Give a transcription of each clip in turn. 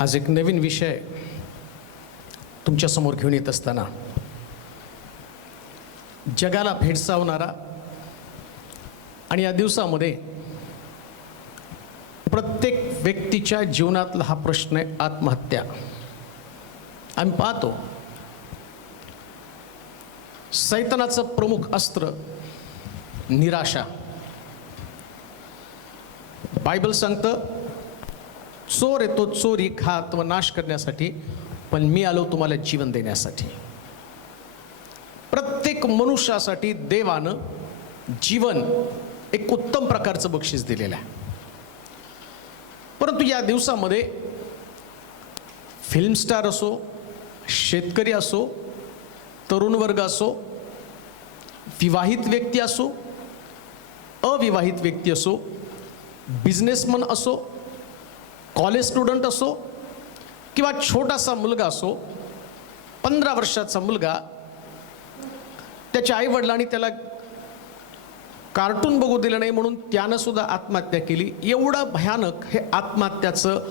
आज एक नवीन विषय तुमच्यासमोर घेऊन येत असताना जगाला भेडसावणारा आणि या दिवसामध्ये प्रत्येक व्यक्तीच्या जीवनातला हा प्रश्न आहे आत्महत्या. आम्ही पाहतो सैतानाचं प्रमुख अस्त्र निराशा. बायबल सांगतं चोर येतो चोरी घात व नाश करण्यासाठी, पण मी आलो तुम्हाला जीवन देण्यासाठी. प्रत्येक मनुष्यासाठी देवानं जीवन एक उत्तम प्रकारचं बक्षीस दिलेलं आहे. परंतु या दिवसामध्ये फिल्म स्टार असो, शेतकरी असो, तरुण वर्ग असो, विवाहित व्यक्ती असो, अविवाहित व्यक्ती असो, बिझनेसमन असो, कॉलेज स्टुडंट असो किंवा छोटासा मुलगा असो, 15 वर्षाचा मुलगा, त्याच्या आईवडिलांनी त्याला कार्टून बघू दिलं नाही म्हणून त्यानं सुद्धा आत्महत्या केली. एवढं भयानक हे आत्महत्याचं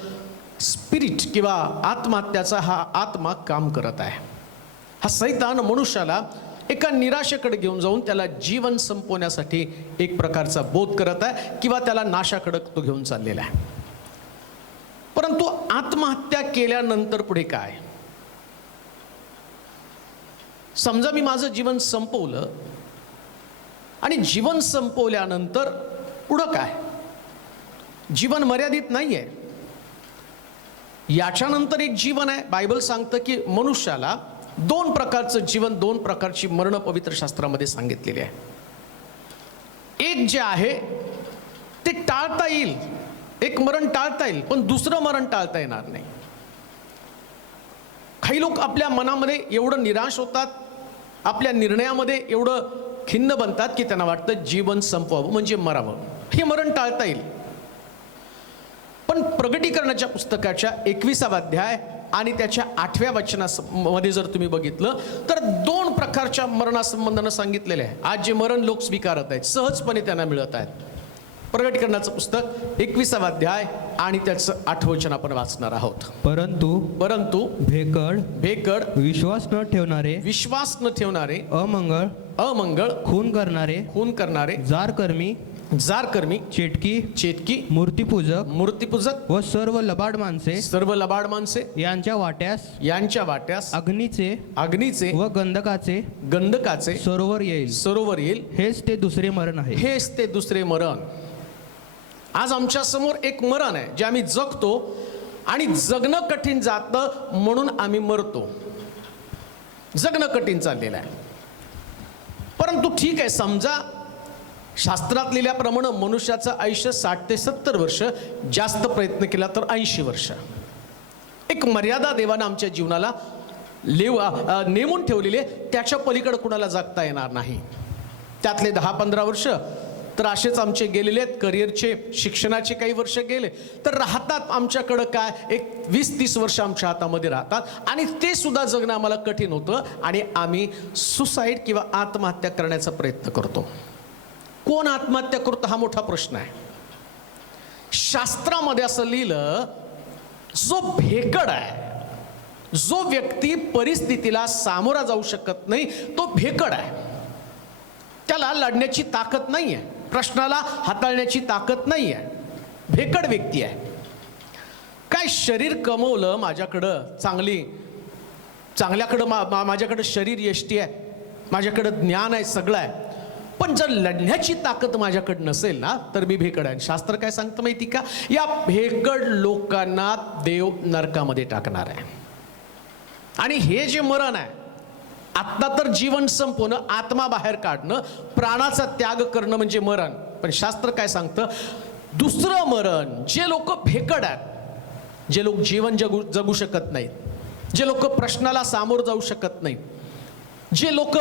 स्पिरिट किंवा आत्महत्याचा हा आत्मा काम करत आहे. हा सैतान मनुष्याला एका निराशेकडे घेऊन जाऊन त्याला जीवन संपवण्यासाठी एक प्रकारचा बोध करत आहे किंवा त्याला नाशाकडे तो घेऊन चाललेला आहे. परंतु आत्महत्या केल्यानंतर पुढे काय? समजा मी माझं जीवन संपवलं आणि जीवन संपवल्यानंतर पुढं काय? जीवन मर्यादित नाही आहे. याच्यानंतर एक जीवन आहे. बायबल सांगतं की मनुष्याला 2 प्रकारचं जीवन, 2 प्रकारची मरण पवित्र शास्त्रामध्ये सांगितलेली आहे. एक जे आहे ते टाळता येईल, एक मरण टाळता येईल, पण दुसरं मरण टाळता येणार नाही. काही लोक आपल्या मनामध्ये एवढं निराश होतात, आपल्या निर्णयामध्ये एवढं खिन्न बनतात की त्यांना वाटतं जीवन संपवावं म्हणजे मरावं. हे मरण टाळता येईल. पण प्रगटीकरणाच्या पुस्तकाच्या 21वा अध्याय आणि त्याच्या 8व्या वचनामध्ये जर तुम्ही बघितलं तर 2 प्रकारच्या मरणासंबंधानं सांगितलेले आहे. आज जे मरण लोक स्वीकारत आहेत, सहजपणे त्यांना मिळत आहेत. प्रगटीकरणाचं पुस्तक 21वा अध्याय आणि त्याचं 8वं वचन आपण वाचणार आहोत. परंतु भेकड विश्वास न ठेवणारे अमंगळ खून करणारे जारकर्मी चेटकी मूर्तिपूजक व सर्व लबाड माणसे यांच्या वाट्यास अग्नीचे व गंधकाचे सरोवर येईल. हेच ते दुसरे मरण. आज आमच्या समोर एक मरण आहे जे आम्ही जगतो आणि जगणं कठीण जातं म्हणून आम्ही मरतो. जगणं कठीण चाललेलं आहे. परंतु ठीक आहे, समजा शास्त्रात लिहिल्याप्रमाणे मनुष्याचं आयुष्य 60 ते 70 वर्ष, जास्त प्रयत्न केला तर 80 वर्ष. एक मर्यादा देवानं आमच्या जीवनाला नेमून ठेवलेली आहे. त्याच्या पलीकडे कुणाला जगता येणार नाही. त्यातले 10-15 वर्ष तर असेच आमचे गेलेले आहेत. करिअरचे, शिक्षणाचे काही वर्ष गेले तर राहतात आमच्याकडं काय एक 20-30 वर्ष आमच्या हातामध्ये राहतात आणि ते सुद्धा जगणं आम्हाला कठीण होतं आणि आम्ही सुसाईड किंवा आत्महत्या करण्याचा प्रयत्न करतो. कोण आत्महत्या करतो हा मोठा प्रश्न आहे. शास्त्रामध्ये असं लिहिलं, जो भेकड आहे, जो व्यक्ती परिस्थितीला सामोरा जाऊ शकत नाही तो भेकड आहे. त्याला लढण्याची ताकद नाही आहे, प्रश्नाला हाताळण्याची ताकद नाही आहे, भेकड व्यक्ती आहे. काय शरीर कमवलं, माझ्याकडं चांगल्याकडं माझ्याकडं शरीर यष्टी आहे, माझ्याकडं ज्ञान आहे, सगळं आहे, पण जर लढण्याची ताकद माझ्याकडे नसेल ना तर मी भेकड आहे. शास्त्र काय सांगतं माहिती का? या भेकड लोकांना देव नरकामध्ये टाकणार आहे. आणि हे जे मरण आहे, आत्ता तर जीवन संपवणं, आत्मा बाहेर काढणं, प्राणाचा त्याग करणं म्हणजे मरण. पण शास्त्र काय सांगतं? दुसरं मरण, जे लोक भेकड आहेत, जे लोक जीवन जगू शकत नाहीत, जे लोक प्रश्नाला सामोरं जाऊ शकत नाहीत, जे लोक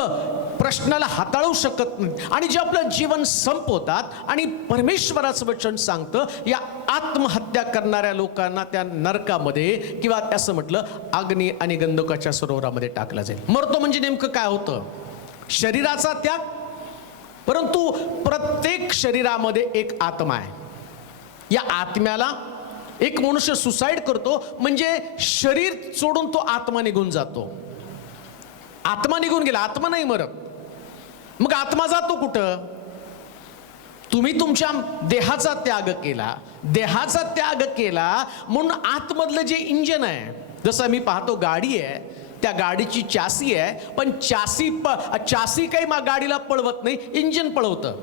प्रश्नाला हाताळू शकत नाहीत आणि जे आपलं जीवन संपवतात, आणि परमेश्वराचं वचन सांगतं या आत्महत्या करणाऱ्या लोकांना त्या नरकामध्ये किंवा असं म्हटलं अग्नी आणि गंधकाच्या सरोवरामध्ये टाकलं जाईल. मरतो म्हणजे नेमकं काय होतं? शरीराचा त्याग. परंतु प्रत्येक शरीरामध्ये एक आत्मा आहे. या आत्म्याला एक मनुष्य सुसाईड करतो म्हणजे शरीर सोडून तो आत्मा निघून जातो. आत्मा निघून गेला, आत्मा नाही मरत. मग आत्मा जातो कुठं? तुम्ही तुमच्या देहाचा त्याग केला, देहाचा त्याग केला म्हणून आतमधलं जे इंजन आहे, जसं मी पाहतो गाडी आहे, त्या गाडीची चासी आहे, पण चासी काही गाडीला पळवत नाही, इंजिन पळवतं.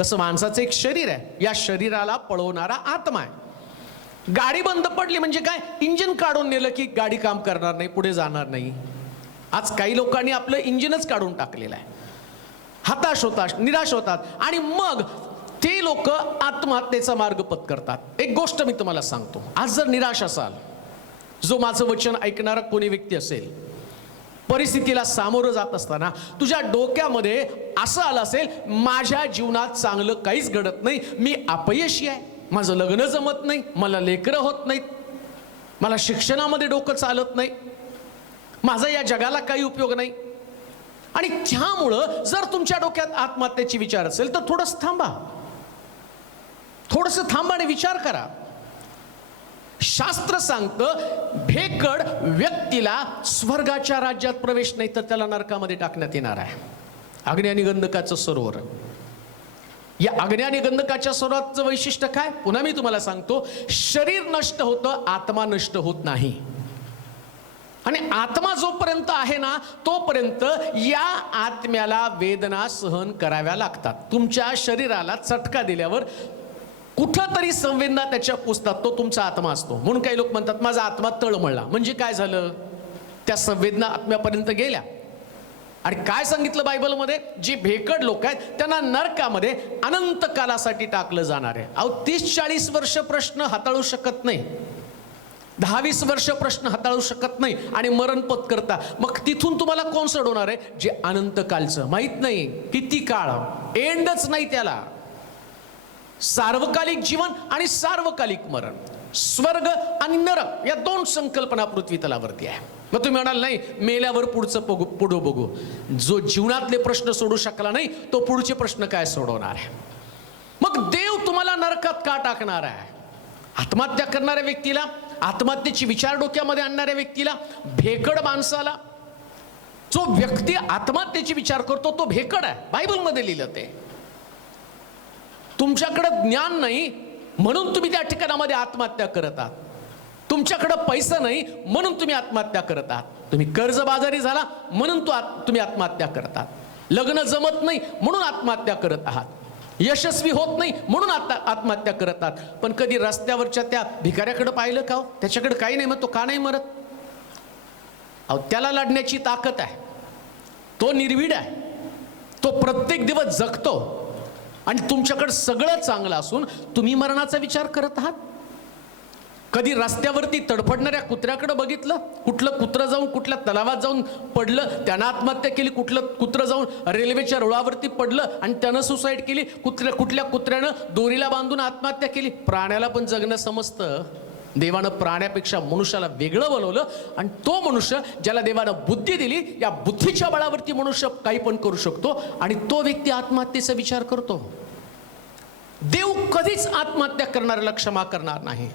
तसं माणसाचं एक शरीर आहे, या शरीराला पळवणारा आत्मा आहे. गाडी बंद पडली म्हणजे काय? इंजिन काढून नेलं की गाडी काम करणार नाही, पुढे जाणार नाही. आज काही लोकांनी आपलं इंजिनच काढून टाकलेलं आहे. हताश होतात, निराश होतात आणि मग ते लोक आत्महत्येचा मार्ग पत्करतात. एक गोष्ट मी तुम्हाला सांगतो, आज जर निराश असाल, जो माझं वचन ऐकणारा कोणी व्यक्ती असेल, परिस्थितीला सामोरं जात असताना तुझ्या डोक्यामध्ये असं आलं असेल, माझ्या जीवनात चांगलं काहीच घडत नाही, मी अपयशी आहे, माझं लग्न जमत नाही, मला लेकरं होत नाहीत, मला शिक्षणामध्ये डोकं चालत नाही, माझा या जगाला काही उपयोग नाही, आणि त्यामुळं जर तुमच्या डोक्यात आत्महत्येची विचार असेल तर थोडंसं थांबा, थोडंसं थांबा आणि विचार करा. शास्त्र सांगतं भेकड व्यक्तीला स्वर्गाच्या राज्यात प्रवेश नाही तर त्याला नरकामध्ये टाकण्यात येणार आहे. अग्नी आणि गंधकाचं सरोवर. या अग्नी आणि गंधकाच्या सरोवराचं वैशिष्ट्य काय? पुन्हा मी तुम्हाला सांगतो, शरीर नष्ट होतं, आत्मा नष्ट होत नाही. आणि आत्मा जोपर्यंत आहे ना, तोपर्यंत या आत्म्याला वेदना सहन कराव्या लागतात. तुमच्या शरीराला चटका दिल्यावर कुठंतरी संवेदना त्याच्या पुसतात, तो तुमचा आत्मा असतो. म्हणून काही लोक म्हणतात माझा आत्मा तळमळला. म्हणजे काय झालं? त्या संवेदना आत्म्यापर्यंत गेल्या. आणि काय सांगितलं बायबलमध्ये? जी भेकड लोक आहेत त्यांना नरकामध्ये अनंत कालासाठी टाकलं जाणार आहे. अहो 30-40 वर्ष प्रश्न हाताळू शकत नाही, 10-20 वर्ष प्रश्न हाताळू शकत नाही आणि मरण पत्करता. मग तिथून तुम्हाला कोण सोडवणार आहे? जे अनंत कालचं, माहित नाही किती काळ, एंडच नाही त्याला. सार्वकालिक जीवन आणि सार्वकालिक मरण, स्वर्ग आणि नरक, या दोन संकल्पना पृथ्वी तलावरती आहे. मग तुम्ही म्हणाल नाही मेल्यावर पुढचं पुढं बघू. जो जीवनातले प्रश्न सोडू शकला नाही तो पुढचे प्रश्न काय सोडवणार आहे? मग देव तुम्हाला नरकात का टाकणार आहे? आत्महत्या करणाऱ्या व्यक्तीला, आत्महत्येची विचार डोक्यामध्ये आणणाऱ्या व्यक्तीला, भेकड माणसाला. जो व्यक्ती आत्महत्येची विचार करतो तो भेकड आहे. बायबलमध्ये लिहिलं ते. तुमच्याकडे ज्ञान नाही म्हणून तुम्ही त्या ठिकाणामध्ये आत्महत्या करत आहात. तुमच्याकडे पैसा नाही म्हणून तुम्ही आत्महत्या करत आहात. तुम्ही कर्जबाजारी झाला म्हणून तुम्ही आत्महत्या करतात. लग्न जमत नाही म्हणून आत्महत्या करत आहात. यशस्वी होत नाही म्हणून आत्महत्या करत आहात. पण कधी रस्त्यावरच्या त्या भिकाऱ्याकडे पाहिलं का? त्याच्याकडे काही नाही, मग तो का नाही मरत? अहो त्याला लढण्याची ताकद आहे, तो निर्भीड आहे, तो प्रत्येक दिवस जगतो. आणि तुमच्याकडे सगळं चांगलं असून तुम्ही मरणाचा विचार करत आहात. कधी रस्त्यावरती तडफडणाऱ्या कुत्र्याकडे बघितलं? कुठलं कुत्रं जाऊन कुठल्या तलावात जाऊन पडलं, त्यानं आत्महत्या केली. कुठलं कुत्रं जाऊन रेल्वेच्या रुळावरती पडलं आणि त्यानं सुसाईड केली. कुठल्या कुत्र्यानं दोरीला बांधून आत्महत्या केली. प्राण्याला पण जगणं समजतं. देवानं प्राण्यापेक्षा मनुष्याला वेगळं बनवलं आणि तो मनुष्य ज्याला देवानं बुद्धी दिली, या बुद्धीच्या बळावरती मनुष्य काही पण करू शकतो आणि तो व्यक्ती आत्महत्येचा विचार करतो. देव कधीच आत्महत्या करणाऱ्याला क्षमा करणार नाही.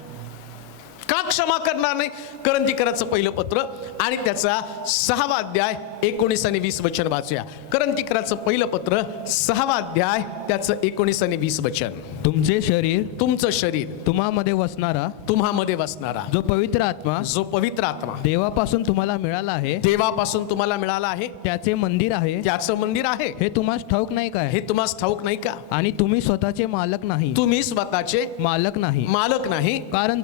का क्षमा करणार नाही? करंथीकराचं पहिलं पत्र आणि त्याचा 6वा अध्याय 19 आणि 20 वचन वाचूया. करंथीकराचं पहिलं पत्र 6वा अध्याय त्याचं 19 आणि 20 वचन. तुमचं शरीर तुम्हामध्ये वसणारा जो पवित्र आत्मा देवापासून तुम्हाला मिळाला आहे, त्याचे मंदिर आहे. हे तुम्हाला ठाऊक नाही का? आणि तुम्ही स्वतःचे मालक नाही, कारण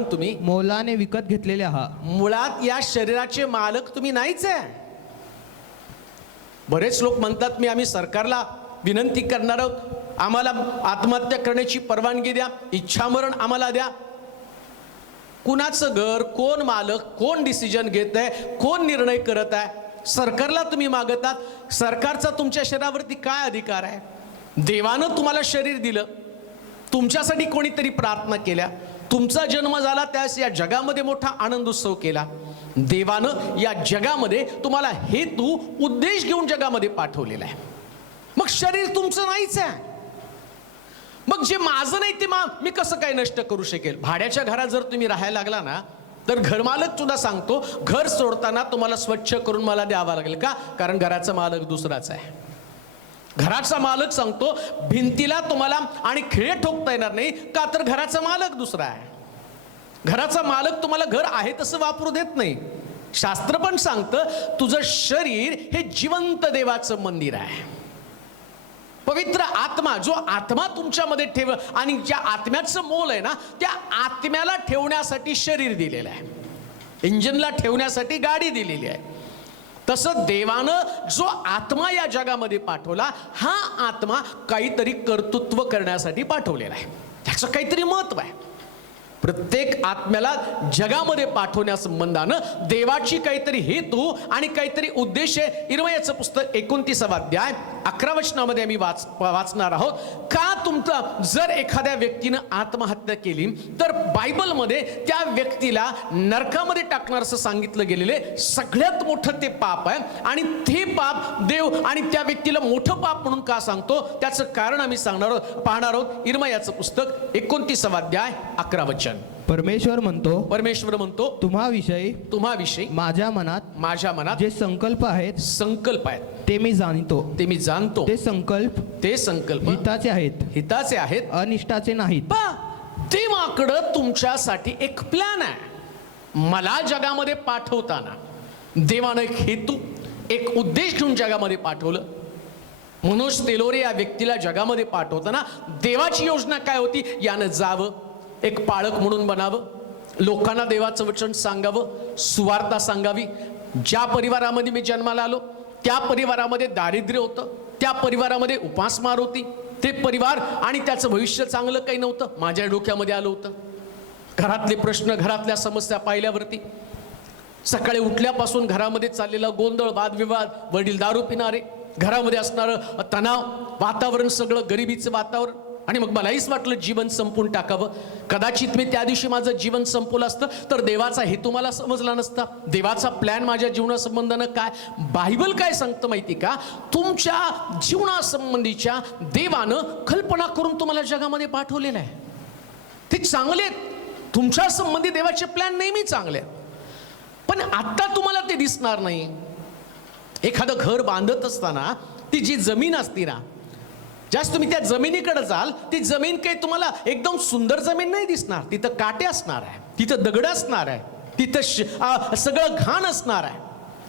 तुम्ही मोलाने विकत घेतलेले आहात. मुळात या शरीराचे मालक तुम्ही नाहीच आहे. बरेच लोक म्हणतात आम्ही सरकारला विनंती करणार आहोत, आम्हाला आत्महत्या करण्याची परवानगी द्या, इच्छामरण आम्हाला द्या. कुणाचं घर, कोण मालक, कोण डिसिजन घेत आहे, कोण निर्णय करत आहे? सरकारला तुम्ही मागतात. सरकारचा तुमच्या शरीरावरती काय अधिकार आहे? देवानं तुम्हाला शरीर दिलं, तुमच्यासाठी कोणीतरी प्रार्थना केल्या, तुमचा जन्म झाला, त्यास या जगामध्ये मोठा आनंद उत्सव केला. देवानं या जगामध्ये तुम्हाला हेतू उद्देश घेऊन जगामध्ये पाठवलेला आहे. मग शरीर तुमचं नाहीच आहे. मग जे माझं नाही ते मी कसं काय नष्ट करू शकेल? भाड्याच्या घरात जर तुम्ही राहायला लागला ना, तर घरमालक सुद्धा सांगतो घर सोडताना तुम्हाला स्वच्छ करून मला द्यावा लागेल. का? कारण घराचा मालक दुसराच आहे. घराचा मालक सांगतो भिंतीला तुम्हाला आणि खिळे ठोकता येणार नाही. का? तर घराचा मालक दुसरा आहे. घराचा मालक तुम्हाला घर आहे तसं वापरू देत नाही. शास्त्र पण सांगतं तुझं शरीर हे जिवंत देवाचं मंदिर आहे. पवित्र आत्मा, जो आत्मा तुमच्यामध्ये ठेव, आणि ज्या आत्म्याचं मोल आहे ना, त्या आत्म्याला ठेवण्यासाठी शरीर दिलेलं आहे. इंजिनला ठेवण्यासाठी गाडी दिलेली आहे. तसं देवानं जो आत्मा या जगामध्ये पाठवला, हा आत्मा काहीतरी कर्तृत्व करण्यासाठी पाठवलेला आहे. त्याचं काहीतरी महत्व आहे. प्रत्येक आत्म्याला जगामध्ये पाठवण्या संबंधानं देवाची काहीतरी हेतू आणि काहीतरी उद्देश आहे. इर्मयाचं पुस्तक 29वा अध्याय 11 वचनामध्ये आम्ही वाचणार आहोत. का तुमचा जर एखाद्या व्यक्तीनं आत्महत्या केली तर बायबलमध्ये त्या व्यक्तीला नरकामध्ये टाकणार असं सांगितलं गेलेले सगळ्यात मोठं ते पाप आहे. आणि ते पाप देव आणि त्या व्यक्तीला मोठं पाप म्हणून का सांगतो, त्याचं कारण आम्ही पाहणार आहोत. इर्मयाचं पुस्तक 29वा अध्याय 11 वचन. परमेश्वर म्हणतो तुम्हाविषयी माझ्या मनात जे संकल्प आहेत ते मी जाणतो. ते संकल्प हिताचे आहेत अनिष्टाचे नाहीत. देवाकडं तुमच्यासाठी एक प्लॅन आहे. मला जगामध्ये पाठवताना देवानं एक हेतू, एक उद्देश घेऊन जगामध्ये पाठवलं. मनोज तेलोरे या व्यक्तीला जगामध्ये पाठवताना देवाची योजना काय होती? यानं जावं, एक पाळक म्हणून बनावं, लोकांना देवाचं वचन सांगावं, सुवार्ता सांगावी. ज्या परिवारामध्ये मी जन्माला आलो त्या परिवारामध्ये दारिद्र्य होतं, त्या परिवारामध्ये उपासमार होती. ते परिवार आणि त्याचं भविष्य चांगलं काही नव्हतं. माझ्या डोक्यामध्ये आलं होतं. घरातले प्रश्न, घरातल्या समस्या पाहिल्यावरती सकाळी उठल्यापासून घरामध्ये चाललेला गोंधळ, वादविवाद, वडील दारू पिणारे, घरामध्ये असणारं तणाव, वातावरण सगळं गरिबीचं वातावरण. आणि मग मलाहीच वाटलं जीवन संपून टाकावं. कदाचित मी त्या दिवशी माझं जीवन संपवलं असतं तर देवाचा हेतू मला समजला नसता. देवाचा प्लॅन माझ्या जीवनासंबंधानं काय. बायबल काय सांगतं माहिती का? तुमच्या जीवनासंबंधीच्या देवानं कल्पना करून तुम्हाला जगामध्ये पाठवलेलं आहे. ते चांगले आहेत. तुमच्या संबंधी देवाचे प्लॅन नेहमी चांगले आहेत. पण आता तुम्हाला ते दिसणार नाही. एखादं घर बांधत असताना ती जी जमीन असती ना, जास्त तुम्ही त्या जमिनीकडे जाल, ती जमीन काही तुम्हाला एकदम सुंदर जमीन नाही दिसणार. तिथं काटे असणार आहे, तिथं दगड असणार आहे, तिथं सगळं घाण असणार आहे.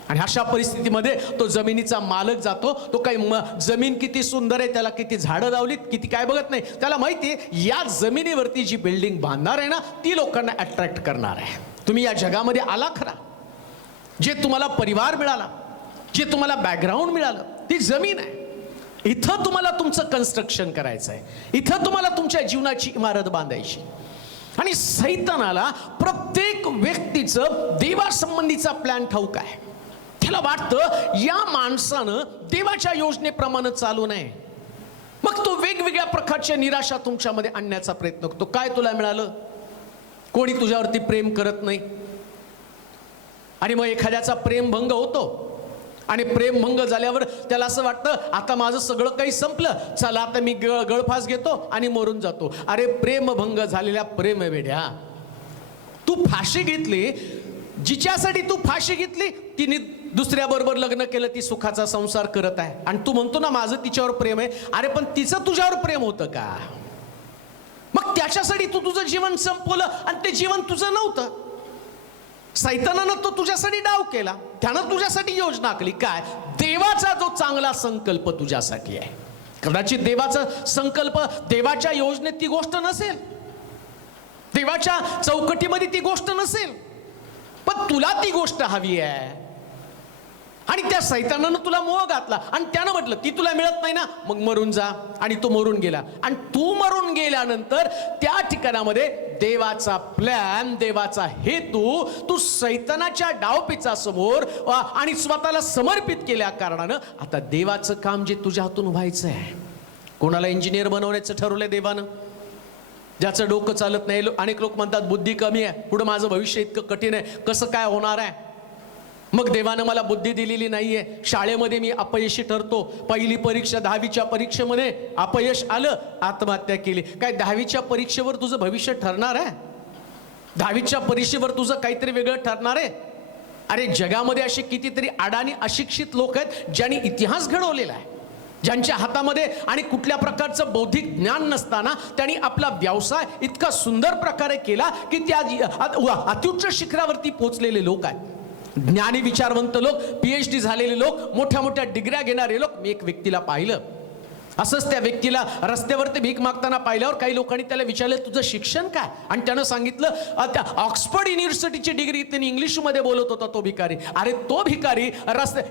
आणि अशा परिस्थितीमध्ये तो जमिनीचा मालक जातो. तो काही जमीन किती सुंदर आहे, त्याला किती झाडं लावलीत, किती काय बघत नाही. त्याला माहिती आहे या जमिनीवरती जी बिल्डिंग बांधणार आहे ना, ती लोकांना अट्रॅक्ट करणार आहे. तुम्ही या जगामध्ये आला खरा, जे तुम्हाला परिवार मिळाला, जे तुम्हाला बॅकग्राऊंड मिळालं, ती जमीन आहे. इथं तुम्हाला तुमचं कन्स्ट्रक्शन करायचं आहे. इथं तुम्हाला तुमच्या जीवनाची इमारत बांधायची. आणि सैतानाला प्रत्येक व्यक्तीचं देवासंबंधीचा प्लॅन ठाऊक आहे. त्याला वाटतं या माणसानं देवाच्या योजनेप्रमाणे चालू नये. मग तो वेगवेगळ्या प्रकारच्या निराशा तुमच्यामध्ये आणण्याचा प्रयत्न करतो. काय तुला मिळालं? कोणी तुझ्यावरती प्रेम करत नाही. आणि मग एखाद्याचा प्रेमभंग होतो. आणि प्रेमभंग झाल्यावर त्याला असं वाटतं आता माझं सगळं काही संपलं, चला आता मी गळफास घेतो आणि मरून जातो. अरे प्रेमभंग झालेल्या प्रेमवेड्या, तू फाशी घेतली. जिच्यासाठी तू फाशी घेतली तिने दुसऱ्याबरोबर लग्न केलं, ती सुखाचा संसार करत आहे. आणि तू म्हणतो ना माझं तिच्यावर प्रेम आहे. अरे पण तिचं तुझ्यावर प्रेम होतं का? मग त्याच्यासाठी तू तुझं जीवन संपवलं आणि ते जीवन तुझं नव्हतं. सैतानानं तो तुझ्यासाठी डाव केला, त्यानं तुझ्यासाठी योजना आखली. काय? देवाचा जो चांगला संकल्प तुझ्यासाठी आहे. कदाचित देवाचा संकल्प, देवाच्या योजनेत ती गोष्ट नसेल, देवाच्या चौकटीमध्ये ती गोष्ट नसेल, पण तुला ती गोष्ट हवी आहे. आणि त्या सैतानानं तुला मोह घातला आणि त्यानं म्हटलं ती तुला मिळत नाही ना, मग मरून जा. आणि तो मरून गेला. आणि तू मरून गेल्यानंतर त्या ठिकाणामध्ये देवाचा प्लॅन, देवाचा हेतू तू सैतानाच्या डावपेचासमोर आणि स्वतःला समर्पित केल्या कारणानं आता देवाचं काम जे तुझ्या हातून व्हायचं आहे. कोणाला इंजिनियर बनवण्याचं ठरवलंय देवानं, ज्याचं डोकं चालत नाही. अनेक लोक म्हणतात बुद्धी कमी आहे, पुढं माझं भविष्य इतकं कठीण आहे, कसं काय होणार आहे. मग देवानं मला बुद्धी दिलेली नाहीये, शाळेमध्ये मी अपयशी ठरतो, पहिली परीक्षा 10वीच्या परीक्षेमध्ये अपयश आलं, आत्महत्या केली. काय 10वीच्या परीक्षेवर तुझं भविष्य ठरणार आहे? 10वीच्या परीक्षेवर तुझं काहीतरी वेगळं ठरणार आहे? अरे जगामध्ये असे कितीतरी अडाणी अशिक्षित लोक आहेत ज्यांनी इतिहास घडवलेला आहे, ज्यांच्या हातामध्ये आणि कुठल्या प्रकारचं बौद्धिक ज्ञान नसताना त्यांनी आपला व्यवसाय इतका सुंदर प्रकारे केला की त्या अत्युच्च शिखरावरती पोहोचलेले लोक आहेत. ज्ञानी विचारवंत लोक, PhD झालेले लोक, मोठ्या मोठ्या डिग्र्या घेणारे लोक. मी एक व्यक्तीला पाहिलं, असंच त्या व्यक्तीला रस्त्यावरती भीक मागताना पाहिल्यावर काही लोकांनी त्याला विचारलं तुझं शिक्षण काय, आणि त्यानं सांगितलं त्या ऑक्सफर्ड युनिव्हर्सिटीची डिग्री. त्यांनी इंग्लिशमध्ये बोलत होता तो भिकारी. अरे तो भिकारी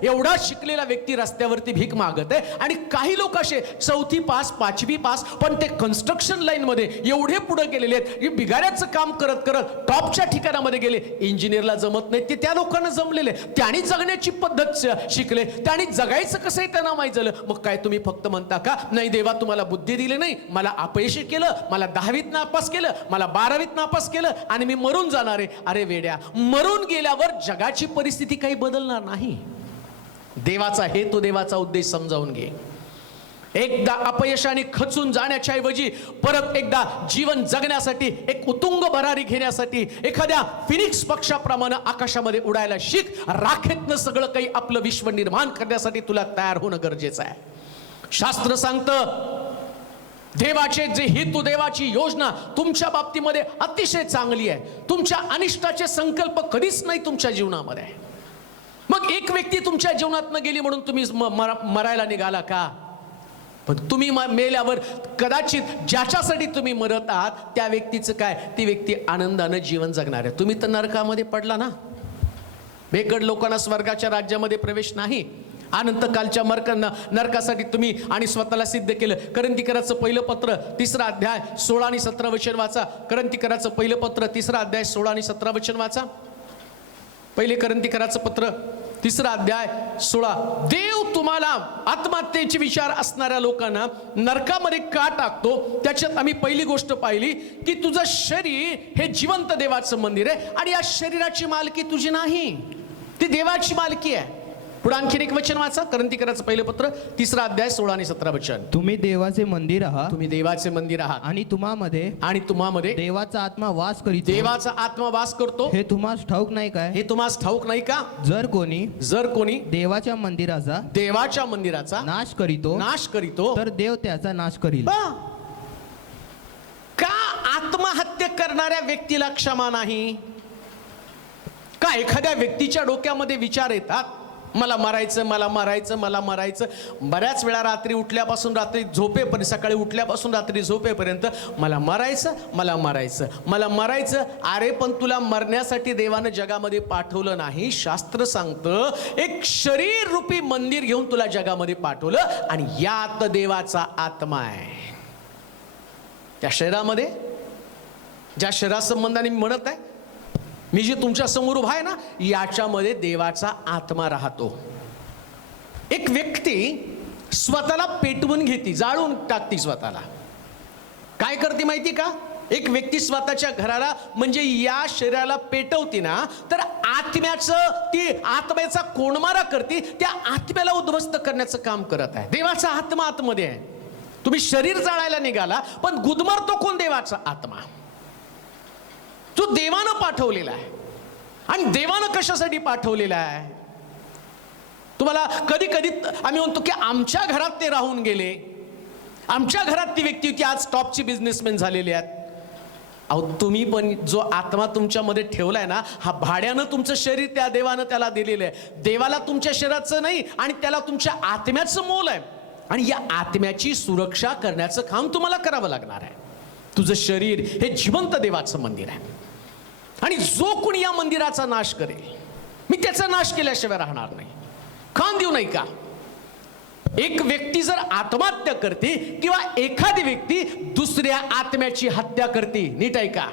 एवढा शिकलेला व्यक्ती रस्त्यावरती भीक मागत आहे. आणि काही लोक असे 4थी पास 5वी पास पण ते कन्स्ट्रक्शन लाईनमध्ये एवढे पुढे गेलेले आहेत, भिगाऱ्याचं काम करत करत टॉपच्या ठिकाणामध्ये गेले. इंजिनियरला जमत नाही ते त्या लोकांना जमलेले, त्यांनी जगण्याची पद्धत शिकले, त्यांनी जगायचं कसं आहे त्यांना माहीत झालं. मग काय तुम्ही फक्त म्हणता का नाही देवा तुम्हाला बुद्धी दिली नाही, मला अपयशी केलं, मला 10वीत नापास केलं, मला 12वीत नापास केलं आणि मी मरून जाणार आहे. अरे वेड्या, मरून गेल्यावर जगाची परिस्थिती काही बदलणार नाही. देवाचा हेतू, देवाचा उद्देश समजावून घे. एकदा अपयशाने खचून जाण्याच्या ऐवजी परत एकदा जीवन जगण्यासाठी, एक उत्तुंग भरारी घेण्यासाठी एखाद्या फिनिक्स पक्षाप्रमाणे आकाशामध्ये उडायला शिक. राखेतनं सगळं काही आपलं विश्व निर्माण करण्यासाठी तुला तयार होणं गरजेचं आहे. शास्त्र सांगतं देवाचे जे हेतू, देवाची योजना तुमच्या बाबतीमध्ये अतिशय चांगली आहे. तुमच्या अनिष्टाचे संकल्प कधीच नाही तुमच्या जीवनामध्ये. मग एक व्यक्ती तुमच्या जीवनातनं गेली म्हणून तुम्ही मरायला निघाला का? पण तुम्ही मेल्यावर कदाचित ज्याच्यासाठी तुम्ही मरत आहात त्या व्यक्तीचं काय, ती व्यक्ती आनंदानं जीवन जगणार आहे. तुम्ही तर नरकामध्ये पडला ना. बेकड लोकांना स्वर्गाच्या राज्यामध्ये प्रवेश नाही. अनंत कालच्या नरकासाठी तुम्ही आणि स्वतःला सिद्ध केलं. करंथीकराचं पहिलं पत्र 3रा अध्याय 16 आणि 17 वचन वाचा. करंथीकराचं पहिलं पत्र 3रा अध्याय 16 आणि 17 वचन वाचा. पहिले करंथीकराचं पत्र 3रा अध्याय 16. देव तुम्हाला आत्महत्येचे विचार असणाऱ्या लोकांना नरकामध्ये का टाकतो? त्याच्यात आम्ही पहिली गोष्ट पाहिली की तुझं शरीर हे जिवंत देवाचं मंदिर आहे आणि या शरीराची मालकी तुझी नाही, ती देवाची मालकी आहे. पुढे आणखीन एक वचन वाचा. करंथीकराचं पहिलं पत्र 3रा अध्याय 16 आणि 17 वचन. तुम्ही देवाचे मंदिर आहात, तुम्ही देवाचे मंदिर आहात आणि तुम्हामध्ये देवाचा आत्मा वास करीतो. देवाचा आत्मा वास करतो हे तुम्हाला ठाऊक नाही काय? हे तुम्हाला ठाऊक नाही का? जर कोणी देवाच्या मंदिराचा नाश करीतो तर देव त्याचा नाश करील. का आत्महत्या करणाऱ्या व्यक्तीला क्षमा नाही? का एखाद्या व्यक्तीच्या डोक्यामध्ये विचार येतात मला मारायचं, मला मारायचं, मला मारायचं. बऱ्याच वेळा रात्री उठल्यापासून रात्री झोपेपर्यंत, सकाळी उठल्यापासून रात्री झोपेपर्यंत मला मारायचं, मला मारायचं, मला मारायचं. अरे पण तुला मरण्यासाठी देवानं जगामध्ये पाठवलं नाही. शास्त्र सांगतं एक शरीर रूपी मंदिर घेऊन तुला जगामध्ये पाठवलं आणि यात देवाचा आत्मा आहे. त्या शरीरामध्ये, ज्या शरीरासंबंधाने मी म्हणत आहे, मी जे तुमच्या समोर उभा आहे ना, याच्यामध्ये देवाचा आत्मा राहतो. एक व्यक्ती स्वतःला पेटवून घेते, जाळून टाकते स्वतःला. काय करते माहिती का? एक व्यक्ती स्वतःच्या घराला म्हणजे या शरीराला पेटवते ना, तर आत्म्याचा कोणमारा करते, त्या आत्म्याला उद्ध्वस्त करण्याचं काम करत आहे. देवाचा आत्मा आतमध्ये आहे. तुम्ही शरीर जाळायला निघाला पण गुदमरतो कोण? देवाचा आत्मा. तो देवानं पाठवलेला आहे. आणि देवानं कशासाठी पाठवलेला आहे? तुम्हाला कधी कधी आम्ही म्हणतो की आमच्या घरात ते राहून गेले, आमच्या घरात ती व्यक्ती होती, आज टॉपची बिझनेसमॅन झालेली आहेत. अहो तुम्ही पण जो आत्मा तुमच्यामध्ये ठेवलाय ना, हा भाड्यानं तुमचं शरीर त्या देवानं त्याला दिलेलं आहे. देवाला तुमच्या शरीराचं नाही आणि त्याला तुमच्या आत्म्याचं मोल आहे. आणि या आत्म्याची सुरक्षा करण्याचं काम तुम्हाला करावं लागणार आहे. तुझं शरीर हे जिवंत देवाचं मंदिर आहे आणि जो कोणी या मंदिराचा नाश करेल, मी त्याचा नाश केल्याशिवाय राहणार नाही. खान देऊ नाही का? एक व्यक्ती जर आत्महत्या करते किंवा एखादी व्यक्ती दुसऱ्या आत्म्याची हत्या करते, नीट आहे का?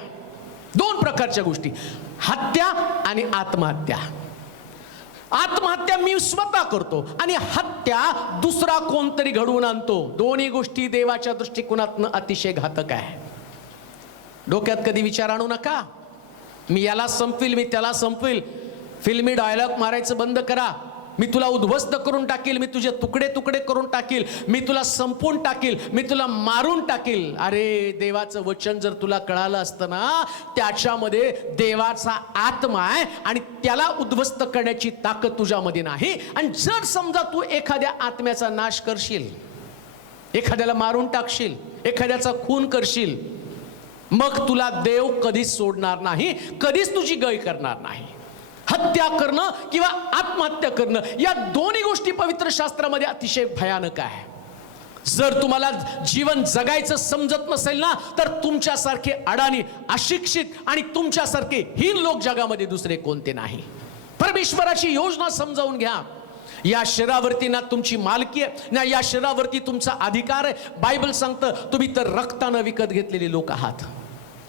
2 प्रकारच्या गोष्टी, हत्या आणि आत्महत्या. आत्महत्या मी स्वतः करतो आणि हत्या दुसरा कोणतरी घडवून आणतो. दोन्ही गोष्टी देवाच्या दृष्टिकोनातून अतिशय घातक आहे. डोक्यात कधी विचार आणू नका मी याला संपविल, मी त्याला संपविल. फिल्मी डायलॉग मारायचं बंद करा. मी तुला उद्ध्वस्त करून टाकील, मी तुझे तुकडे तुकडे करून टाकील, मी तुला संपवून टाकील, मी तुला मारून टाकील. अरे देवाचं वचन जर तुला कळालं असतं ना, त्याच्यामध्ये देवाचा आत्मा आहे आणि त्याला उद्ध्वस्त करण्याची ताकद तुझ्यामध्ये नाही. आणि जर समजा तू एखाद्या आत्म्याचा नाश करशील, एखाद्याला मारून टाकशील, एखाद्याचा खून करशील, मग तुला देव कधीच सोडणार नाही, कधीच तुझी गय करणार नाही. हत्या करणं किंवा आत्महत्या करणं या दोन्ही गोष्टी पवित्र शास्त्रामध्ये अतिशय भयानक आहे. जर तुम्हाला जीवन जगायचं समजत नसेल ना, तर तुमच्यासारखे अडाणी, अशिक्षित आणि तुमच्यासारखे हीन लोक जगामध्ये दुसरे कोणते नाही. परमेश्वराची योजना समजावून घ्या. या शरीरावरती ना तुमची मालकी आहे ना या शरीरावरती तुमचा अधिकार आहे. बायबल सांगतं तुम्ही तर रक्तानं विकत घेतलेले लोक आहात.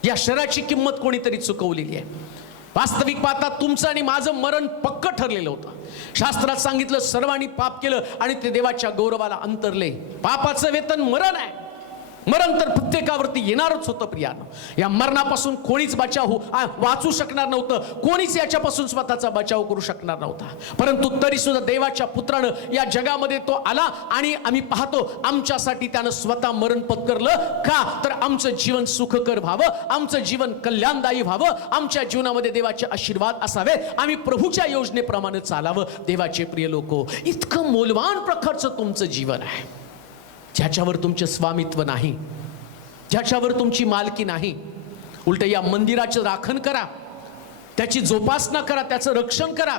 या शरीराची किंमत कोणीतरी चुकवलेली आहे. वास्तविक पाहता तुमचं आणि माझं मरण पक्क ठरलेलं होतं. शास्त्रात सांगितलं सर्वांनी पाप केलं आणि ते देवाच्या गौरवाला अंतरले. पापाचं वेतन मरण आहे. मरण तर प्रत्येकावरती येणारच होतं प्रियानं. या मरणापासून कोणीच वाचू शकणार नव्हतं. कोणीच याच्यापासून स्वतःचा बचाव करू शकणार नव्हता. परंतु तरी सुद्धा देवाच्या पुत्रानं या जगामध्ये तो आला आणि आम्ही पाहतो आमच्यासाठी त्यानं स्वतः मरण पत्करलं. का तर आमचं जीवन सुखकर व्हावं, आमचं जीवन कल्याणदायी व्हावं, आमच्या जीवनामध्ये देवाचे आशीर्वाद असावे, आम्ही प्रभूच्या योजनेप्रमाणे चालावं. देवाचे प्रिय लोको, इतकं मौल्यवान प्रकारचं तुमचं जीवन आहे, ज्याच्यावर तुमचे स्वामित्व नाही, ज्याच्यावर तुमची मालकी नाही. उलट या मंदिराचं राखण करा, त्याची जोपासना करा, त्याचं रक्षण करा.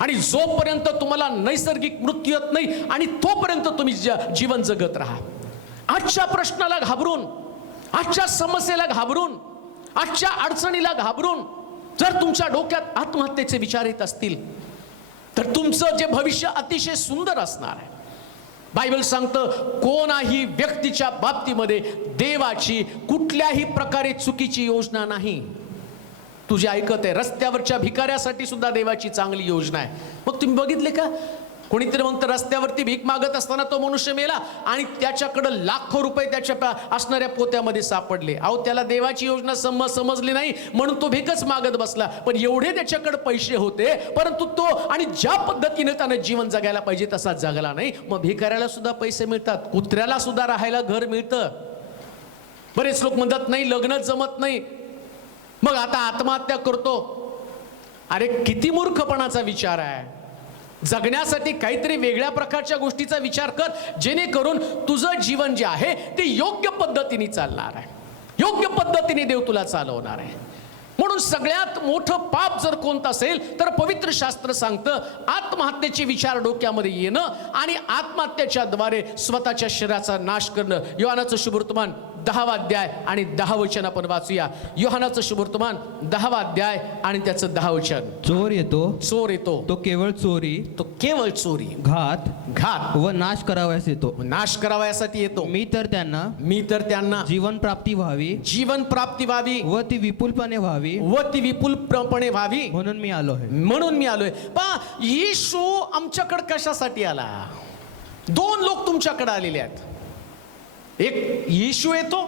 आणि जोपर्यंत तुम्हाला नैसर्गिक मृत्यू येत नाही आणि तोपर्यंत तुम्ही जीवन जगत राहा. आजच्या प्रश्नाला घाबरून, आजच्या समस्येला घाबरून, आजच्या अडचणीला घाबरून जर तुमच्या डोक्यात आत्महत्येचे विचार येत असतील, तर तुमचं जे भविष्य अतिशय सुंदर असणार आहे. बायबल सांगतं कोणाही व्यक्तीच्या बाबतीमध्ये देवाची कुठल्याही प्रकारे चुकीची योजना नाही. तुझे ऐकत आहे, रस्त्यावरच्या भिकाऱ्यासाठी सुद्धा देवाची चांगली योजना आहे. मग तुम्ही बघितले का, कोणीतरी म्हणतं रस्त्यावरती भीक मागत असताना तो मनुष्य मेला आणि त्याच्याकडे लाखो रुपये त्याच्या असणाऱ्या पोत्यामध्ये सापडले. अहो, त्याला देवाची योजना समजली नाही म्हणून तो भीकच मागत बसला. पण एवढे त्याच्याकडे पैसे होते, परंतु तो आणि ज्या पद्धतीने त्यानं जीवन जगायला पाहिजे तसा जगला नाही. मग भिकाऱ्याला सुद्धा पैसे मिळतात, कुत्र्याला सुद्धा राहायला घर मिळतं. बरेच लोक म्हणतात नाही लग्नच जमत नाही, मग आता आत्महत्या करतो. अरे किती मूर्खपणाचा विचार आहे. जगण्यासाठी काहीतरी वेगळ्या प्रकारच्या गोष्टीचा विचार कर, जेणेकरून तुझं जीवन जे आहे ते योग्य पद्धतीने चालणार आहे, योग्य पद्धतीने देव तुला चालवणार आहे. म्हणून सगळ्यात मोठं पाप जर कोणतं असेल तर पवित्र शास्त्र सांगतं आत्महत्येचे विचार डोक्यामध्ये येणं आणि आत्महत्येच्या द्वारे स्वतःच्या शरीराचा नाश करणं. योहानाचं शुभवर्तमान 10वा अध्याय आणि 10 वचन आपण वाचूया. योहानाचं शुभवर्तमान 10वा अध्याय आणि त्याचं 10 वचन. चोर येतो, चोर येतो, तो केवळ चोरी, तो केवळ चोरी, घात व नाश करावयास येतो. नाश करावयासाठी येतो. मी तर त्यांना जीवन प्राप्ती व्हावी व ती विपुलपणे व्हावी म्हणून मी आलोय. पहा, येशू आमच्याकडे कशासाठी आला? 2 लोक तुमच्याकडे आलेले आहेत. एक येशू येतो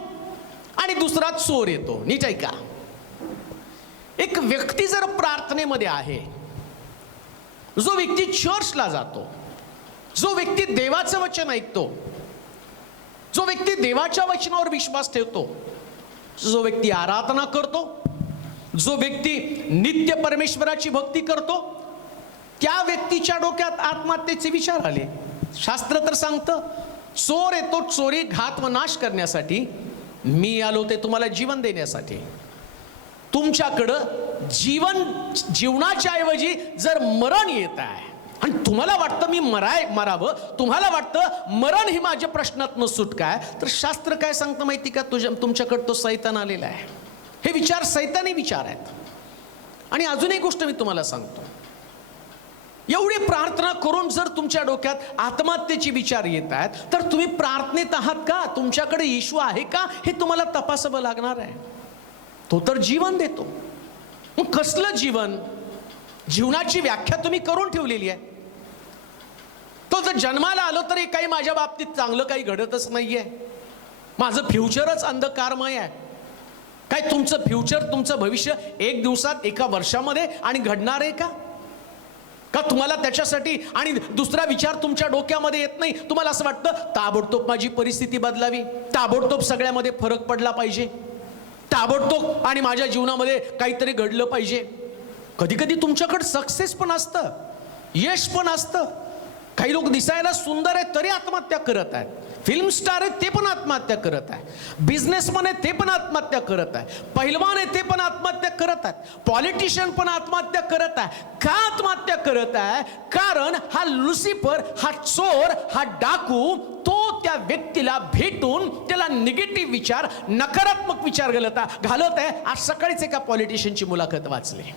आणि दुसरा चोर येतो. नीट ऐका, एक व्यक्ती जर प्रार्थनेमध्ये आहे, जो व्यक्ती चर्चला जातो, जो व्यक्ती देवाचं वचन ऐकतो, जो व्यक्ती देवाच्या वचनावर विश्वास ठेवतो, जो व्यक्ती आराधना करतो, जो व्यक्ती नित्य परमेश्वराची भक्ती करतो, त्या व्यक्तीच्या डोक्यात आत्महत्येचे विचार आले. शास्त्र तर सांगतं चोर येतो चोरी, घात व नाश करण्यासाठी, मी आलो ते तुम्हाला जीवन देण्यासाठी. तुमच्याकडं जीवनाच्या ऐवजी जर मरण येत आहे आणि तुम्हाला वाटतं मी मरावं, तुम्हाला वाटतं मरण ही माझ्या प्रश्नातनं सुटका आहे, तर शास्त्र काय सांगतं माहिती का? तुमच्याकडं तो सैतान आलेला आहे. हे विचार सैतानी विचार आहेत. आणि अजून एक गोष्ट मी तुम्हाला सांगतो, एवढी प्रार्थना करून जर तुमच्या डोक्यात आत्महत्येचे विचार येत आहेत, तर तुम्ही प्रार्थनेत आहात का? तुमच्याकडे येशू आहे का? हे तुम्हाला तपासावं लागणार आहे. तो तर जीवन देतो. मग कसलं जीवन? जीवनाची व्याख्या तुम्ही करून ठेवलेली आहे. तो जर जन्माला आलो तर काही माझ्या बाबतीत चांगलं काही घडतच नाहीये, माझं फ्युचरच अंधकारमय आहे. काय तुमचं फ्युचर, तुमचं भविष्य 1 दिवसात, 1 वर्षामध्ये आणि घडणार आहे का? का तुम्हाला त्याच्यासाठी आणि दुसरा विचार तुमच्या डोक्यामध्ये येत नाही? तुम्हाला असं वाटतं ताबडतोब माझी परिस्थिती बदलावी, ताबडतोब सगळ्यामध्ये फरक पडला पाहिजे, ताबडतोब आणि माझ्या जीवनामध्ये काहीतरी घडलं पाहिजे. कधी कधी तुमच्याकडे सक्सेस पण असतं, यश पण असतं. काही लोक दिसायला सुंदर आहेत तरी आत्महत्या करत आहेत, फिल्म स्टार आहेत ते पण आत्महत्या करत आहे, बिझनेसमॅन आहेत ते पण आत्महत्या करत आहे, पहिलवान आहेत ते पण आत्महत्या करत आहेत, पॉलिटिशियन पण आत्महत्या करत आहे. का आत्महत्या करत आहे? कारण हा लुसिफर, हा चोर, हा डाकू, तो त्या व्यक्तीला भेटून त्याला निगेटिव्ह विचार, नकारात्मक विचार घालत आहे. आज सकाळीच एका पॉलिटिशियनची मुलाखत वाचली.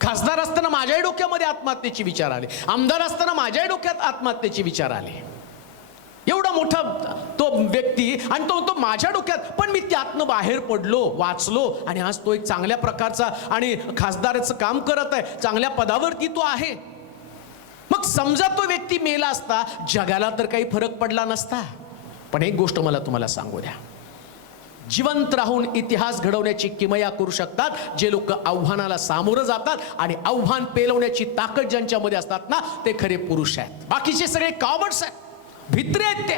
खासदार असताना माझ्याही डोक्यामध्ये आत्महत्येचे विचार आले, आमदार असताना माझ्याही डोक्यात आत्महत्येचे विचार आले. एवढा मोठा तो व्यक्ती आणि तो माझ्या डोक्यात, पण मी त्यातनं बाहेर पडलो, वाचलो आणि आज तो एक चांगल्या प्रकारचा आणि खासदाराचं काम करत आहे, चांगल्या पदावरती तो आहे. मग समजा तो व्यक्ती मेला असता, जगाला तर काही फरक पडला नसता. पण एक गोष्ट मला तुम्हाला सांगू द्या, जिवंत राहून इतिहास घडवण्याची किमया करू शकतात जे लोक आव्हानाला सामोरं जातात आणि आव्हान पेलवण्याची ताकद ज्यांच्यामध्ये असतात ना, ते खरे पुरुष आहेत. बाकीचे सगळे कॉवर्ड्स आहेत, भित्रे आहेत.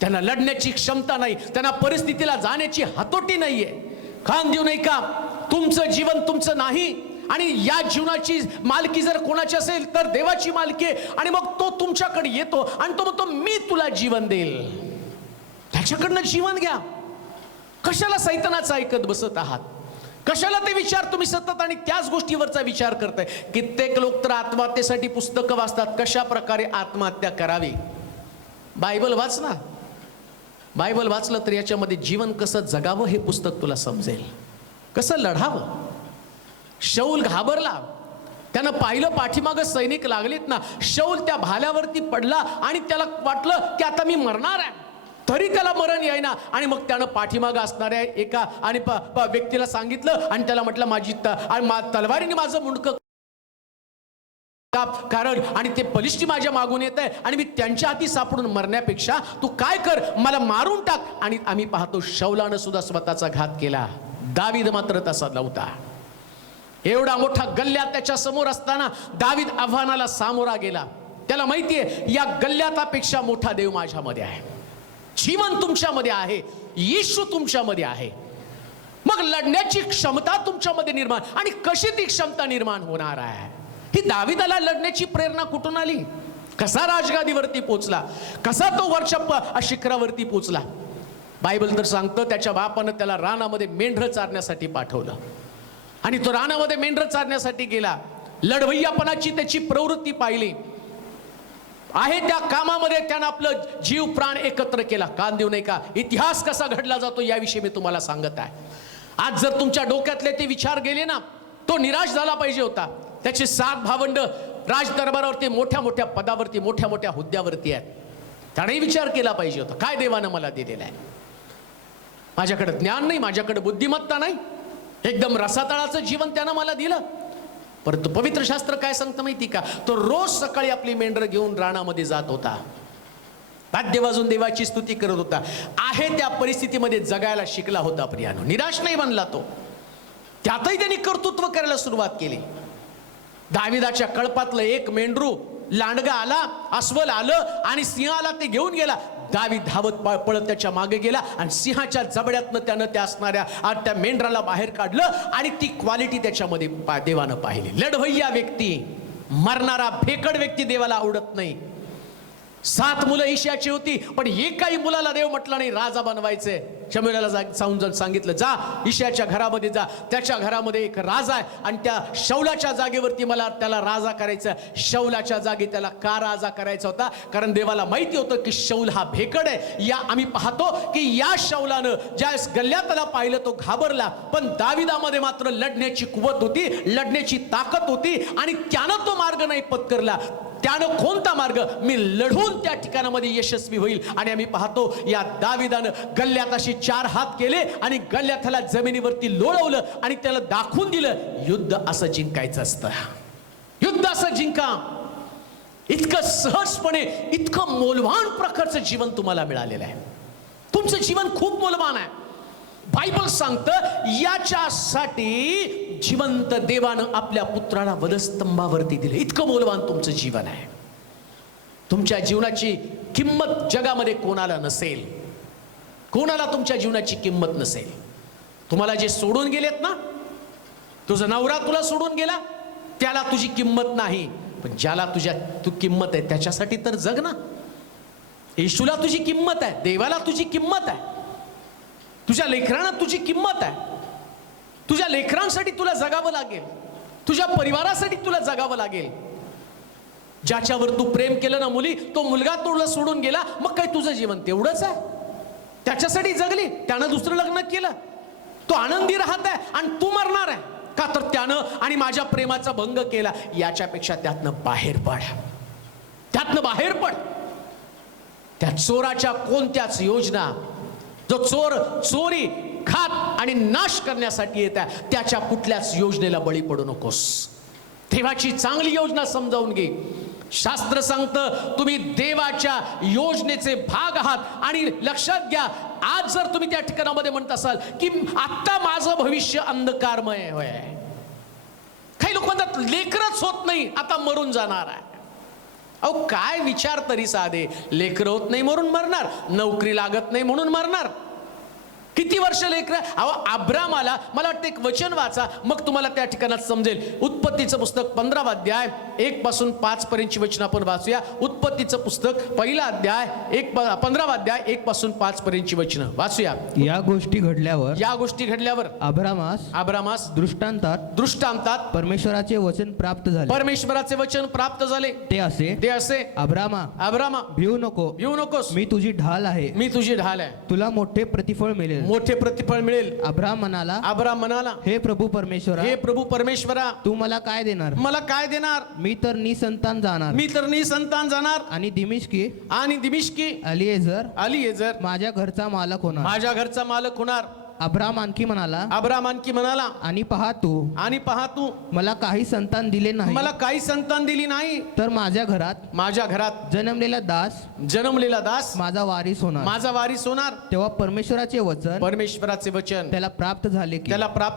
त्यांना लढण्याची क्षमता नाही, त्यांना परिस्थितीला जाण्याची हातोटी नाहीये. कान देऊ नाही का? तुमचं जीवन तुमचं नाही आणि या जीवनाची मालकी जर कोणाची असेल तर देवाची मालकी आहे. आणि मग तो तुमच्याकडे येतो आणि तो म्हणतो मी तुला जीवन देईल. त्याच्याकडनं जीवन घ्या. कशाला सैतानाचं ऐकत बसत आहात? कशाला ते विचार तुम्ही सतत आणि त्याच गोष्टीवरचा विचार करताय? कित्येक लोक तर आत्महत्येसाठी पुस्तकं वाचतात, कशा प्रकारे आत्महत्या करावी. बायबल वाच ना, बायबल वाचलं तर याच्यामध्ये जीवन कसं जगावं हे पुस्तक तुला समजेल, कसं लढावं. शौल घाबरला, त्यानं पाहिलं पाठीमागं सैनिक लागलीत ना. शौल त्या भाल्यावरती पडला आणि त्याला वाटलं की आता मी मरणार आहे, तरी त्याला मरण येईना. आणि मग त्यानं पाठीमागं असणाऱ्या एका आणि व्यक्तीला सांगितलं आणि त्याला म्हटलं माझी तलवारीने माझं मुंडकं कारण आणि ते बलिष्ठी माझ्या मागून येत आहे आणि मी त्यांच्या हाती सापडून मरण्यापेक्षा तू काय कर, मला मारून टाक. आणि आम्ही पाहतो शौलानं सुद्धा स्वतःचा घात केला. दावीद मात्र तसा नव्हता. एवढा मोठा गल्ल्यात त्याच्या समोर असताना दावीद आव्हानाला सामोरा गेला. त्याला माहितीये या गल्ल्यातापेक्षा मोठा देव माझ्यामध्ये आहे, जीवन तुमच्यामध्ये आहे, येशू तुमच्यामध्ये आहे. मग लढण्याची क्षमता तुमच्यामध्ये निर्माण. आणि कशी ती क्षमता निर्माण होणार आहे? ही दावीदाला लढण्याची प्रेरणा कुठून आली? कसा राजगादीवरती पोचला, कसा तो वरच्या शिखरावरती पोचला? बायबल तर सांगतं त्याच्या बापानं त्याला रानामध्ये मेंढरं चारण्यासाठी पाठवलं आणि तो रानामध्ये मेंढरं चारण्यासाठी गेला. लढवय्यापणाची त्याची प्रवृत्ती पाहिली आहे, त्या कामामध्ये त्यानं आपलं जीव प्राण एकत्र केला. कान देऊ नाही का? इतिहास कसा घडला जातो याविषयी मी तुम्हाला सांगत आहे. आज जर तुमच्या डोक्यातले ते विचार गेले ना, तो निराश झाला पाहिजे होता. त्याचे 7 भावंड राज दरबारावरती मोठ्या मोठ्या पदावरती, मोठ्या मोठ्या हुद्द्यावरती आहेत. त्याने विचार केला पाहिजे होता, काय देवानं मला दिलेलं आहे? माझ्याकडे ज्ञान नाही, माझ्याकडे बुद्धिमत्ता नाही, एकदम रसातळाचं जीवन त्यानं मला दिलं. परंतु पवित्र शास्त्र काय सांगतं माहिती का? तो रोज सकाळी आपली मेंढरं घेऊन रानामध्ये जात होता, वाद्य वाजून देवाची स्तुती करत होता. आहे त्या परिस्थितीमध्ये जगायला शिकला होता. प्रियानो, निराश नाही बनला तो. त्यातही त्यांनी कर्तृत्व करायला सुरुवात केली. दाविदाच्या कळपातलं एक मेंढरू, लांडगा आला, अस्वल आलं आणि सिंह आला, ते घेऊन गेला. दावीद धावत पळत त्याच्या मागे गेला आणि सिंहाच्या जबड्यातनं त्यानं त्या असणाऱ्या त्या मेंढराला बाहेर काढलं. आणि ती क्वालिटी त्याच्यामध्ये देवानं पाहिली. लढवय्या व्यक्ती, मरणारा भेकड व्यक्ती देवाला आवडत नाही. 7 मुलं ईशाची होती, पण एकाही मुलाला देव म्हटलं नाही राजा बनवायचंय. शमूएलाला सांगितलं जा ईशाच्या घरामध्ये जा, त्याच्या घरामध्ये एक राजा आहे आणि त्या शौलाच्या जागेवरती मला त्याला राजा करायचं. शौलाच्या जागी त्याला का राजा करायचा होता? कारण देवाला माहिती होतं की शौल हा भेकड आहे. या आम्ही पाहतो की या शौलानं ज्या गल्ल्यात त्याला पाहिलं तो घाबरला, पण दाविदामध्ये मात्र लढण्याची कुवत होती, लढण्याची ताकद होती आणि त्यानं तो मार्ग नाही पत्करला. त्यानं कोणता मार्ग? मी लढून त्या ठिकाणामध्ये यशस्वी होईल. आणि आम्ही पाहतो या दाविदानं गल्ल्यात अशी 4 हात केले आणि गल्ल्यात त्याला जमिनीवरती लोळवलं आणि त्याला दाखवून दिलं युद्ध असं जिंकायचं असतं. युद्ध असं जिंका. इतकं सहजपणे, इतकं मौल्यवान प्रकारचं जीवन तुम्हाला मिळालेलं आहे. तुमचं जीवन खूप मौल्यवान आहे. बायबल सांगतं याच्यासाठी जिवंत देवानं आपल्या पुत्राला वधस्तंभावरती दिले. इतकं मौल्यवान तुमचं जीवन आहे. तुमच्या जीवनाची किंमत जगामध्ये कोणाला नसेल. कोणाला तुमच्या जीवनाची किंमत नसेल. तुम्हाला जे सोडून गेलेत ना, तुझा नवरा तुला सोडून गेला, त्याला तुझी किंमत नाही. पण ज्याला तू किंमत आहे त्याच्यासाठी तर जग ना. येशूला तुझी किंमत आहे, देवाला तुझी किंमत आहे, तुझ्या लेकरांना तुझी किंमत आहे. तुझ्या लेकरांसाठी तुला जगावं लागेल, तुझ्या परिवारासाठी तुला जगावं लागेल. ज्याच्यावर तू प्रेम केलं ना मुली, तो मुलगा तुला सोडून गेला, मग काय तुझं जीवन तेवढंच आहे? त्याच्यासाठी जगली, त्यानं दुसरं लग्न केलं, तो आनंदी राहत आहे आणि तू मरणार आहे का? तर त्यानं आणि माझ्या प्रेमाचा भंग केला. याच्यापेक्षा त्यातनं बाहेर पड, त्यातनं बाहेर पड. त्या चोराच्या कोणत्याच योजना, जो चोर चोरी, घात आणि नाश करण्यासाठी येत आहे, त्याच्या कुठल्याच योजनेला बळी पडू नकोस. देवाची चांगली योजना समजावून घे. शास्त्र सांगतं तुम्ही देवाच्या योजनेचे भाग आहात. आणि लक्षात घ्या, आज जर तुम्ही त्या ठिकाणामध्ये म्हणत असाल की आता माझं भविष्य अंधकारमय होय, काही लोक म्हणतात लेकरच होत नाही, आता मरून जाणार आहे. अहो काय विचार तरी साधे. लेकर होत नाही म्हणून मरणार, नोकरी लागत नाही म्हणून मरणार. किती वर्ष लेकर. अहो अब्रामाला, मला वाटतं एक वचन वाचा, मग तुम्हाला त्या ठिकाणात समजेल. उत्पत्तीचं पुस्तक 15वा अध्याय 1 पासून 5 पर्यंतची वचन आपण वाचूया. उत्पत्तीचं पुस्तक 1ला अध्याय 15वा अध्याय 1 पासून 5 पर्यंतची वचन वाचूया. या गोष्टी घडल्यावर अब्रामास दृष्टांतात परमेश्वराचे वचन प्राप्त प्राप्त झाले. ते असे अब्रामा भिवू नकोस, मी तुझी ढाल आहे, तुला मोठे प्रतिफळ मिळेल. अब्राम म्हणाला, हे प्रभू परमेश्वरा, तू मला काय देणार? मी तर निसंतान जाणार. आणि दिमिश्की अलिएझर माझ्या घरचा मालक होणार. अब्राम आणखी म्हणाला, आणि पहा तू मला काही संतान दिली नाही, तर माझ्या घरात जन्मलेला दास माझा वारीस होणार. तेव्हा परमेश्वराचे वचन त्याला प्राप्त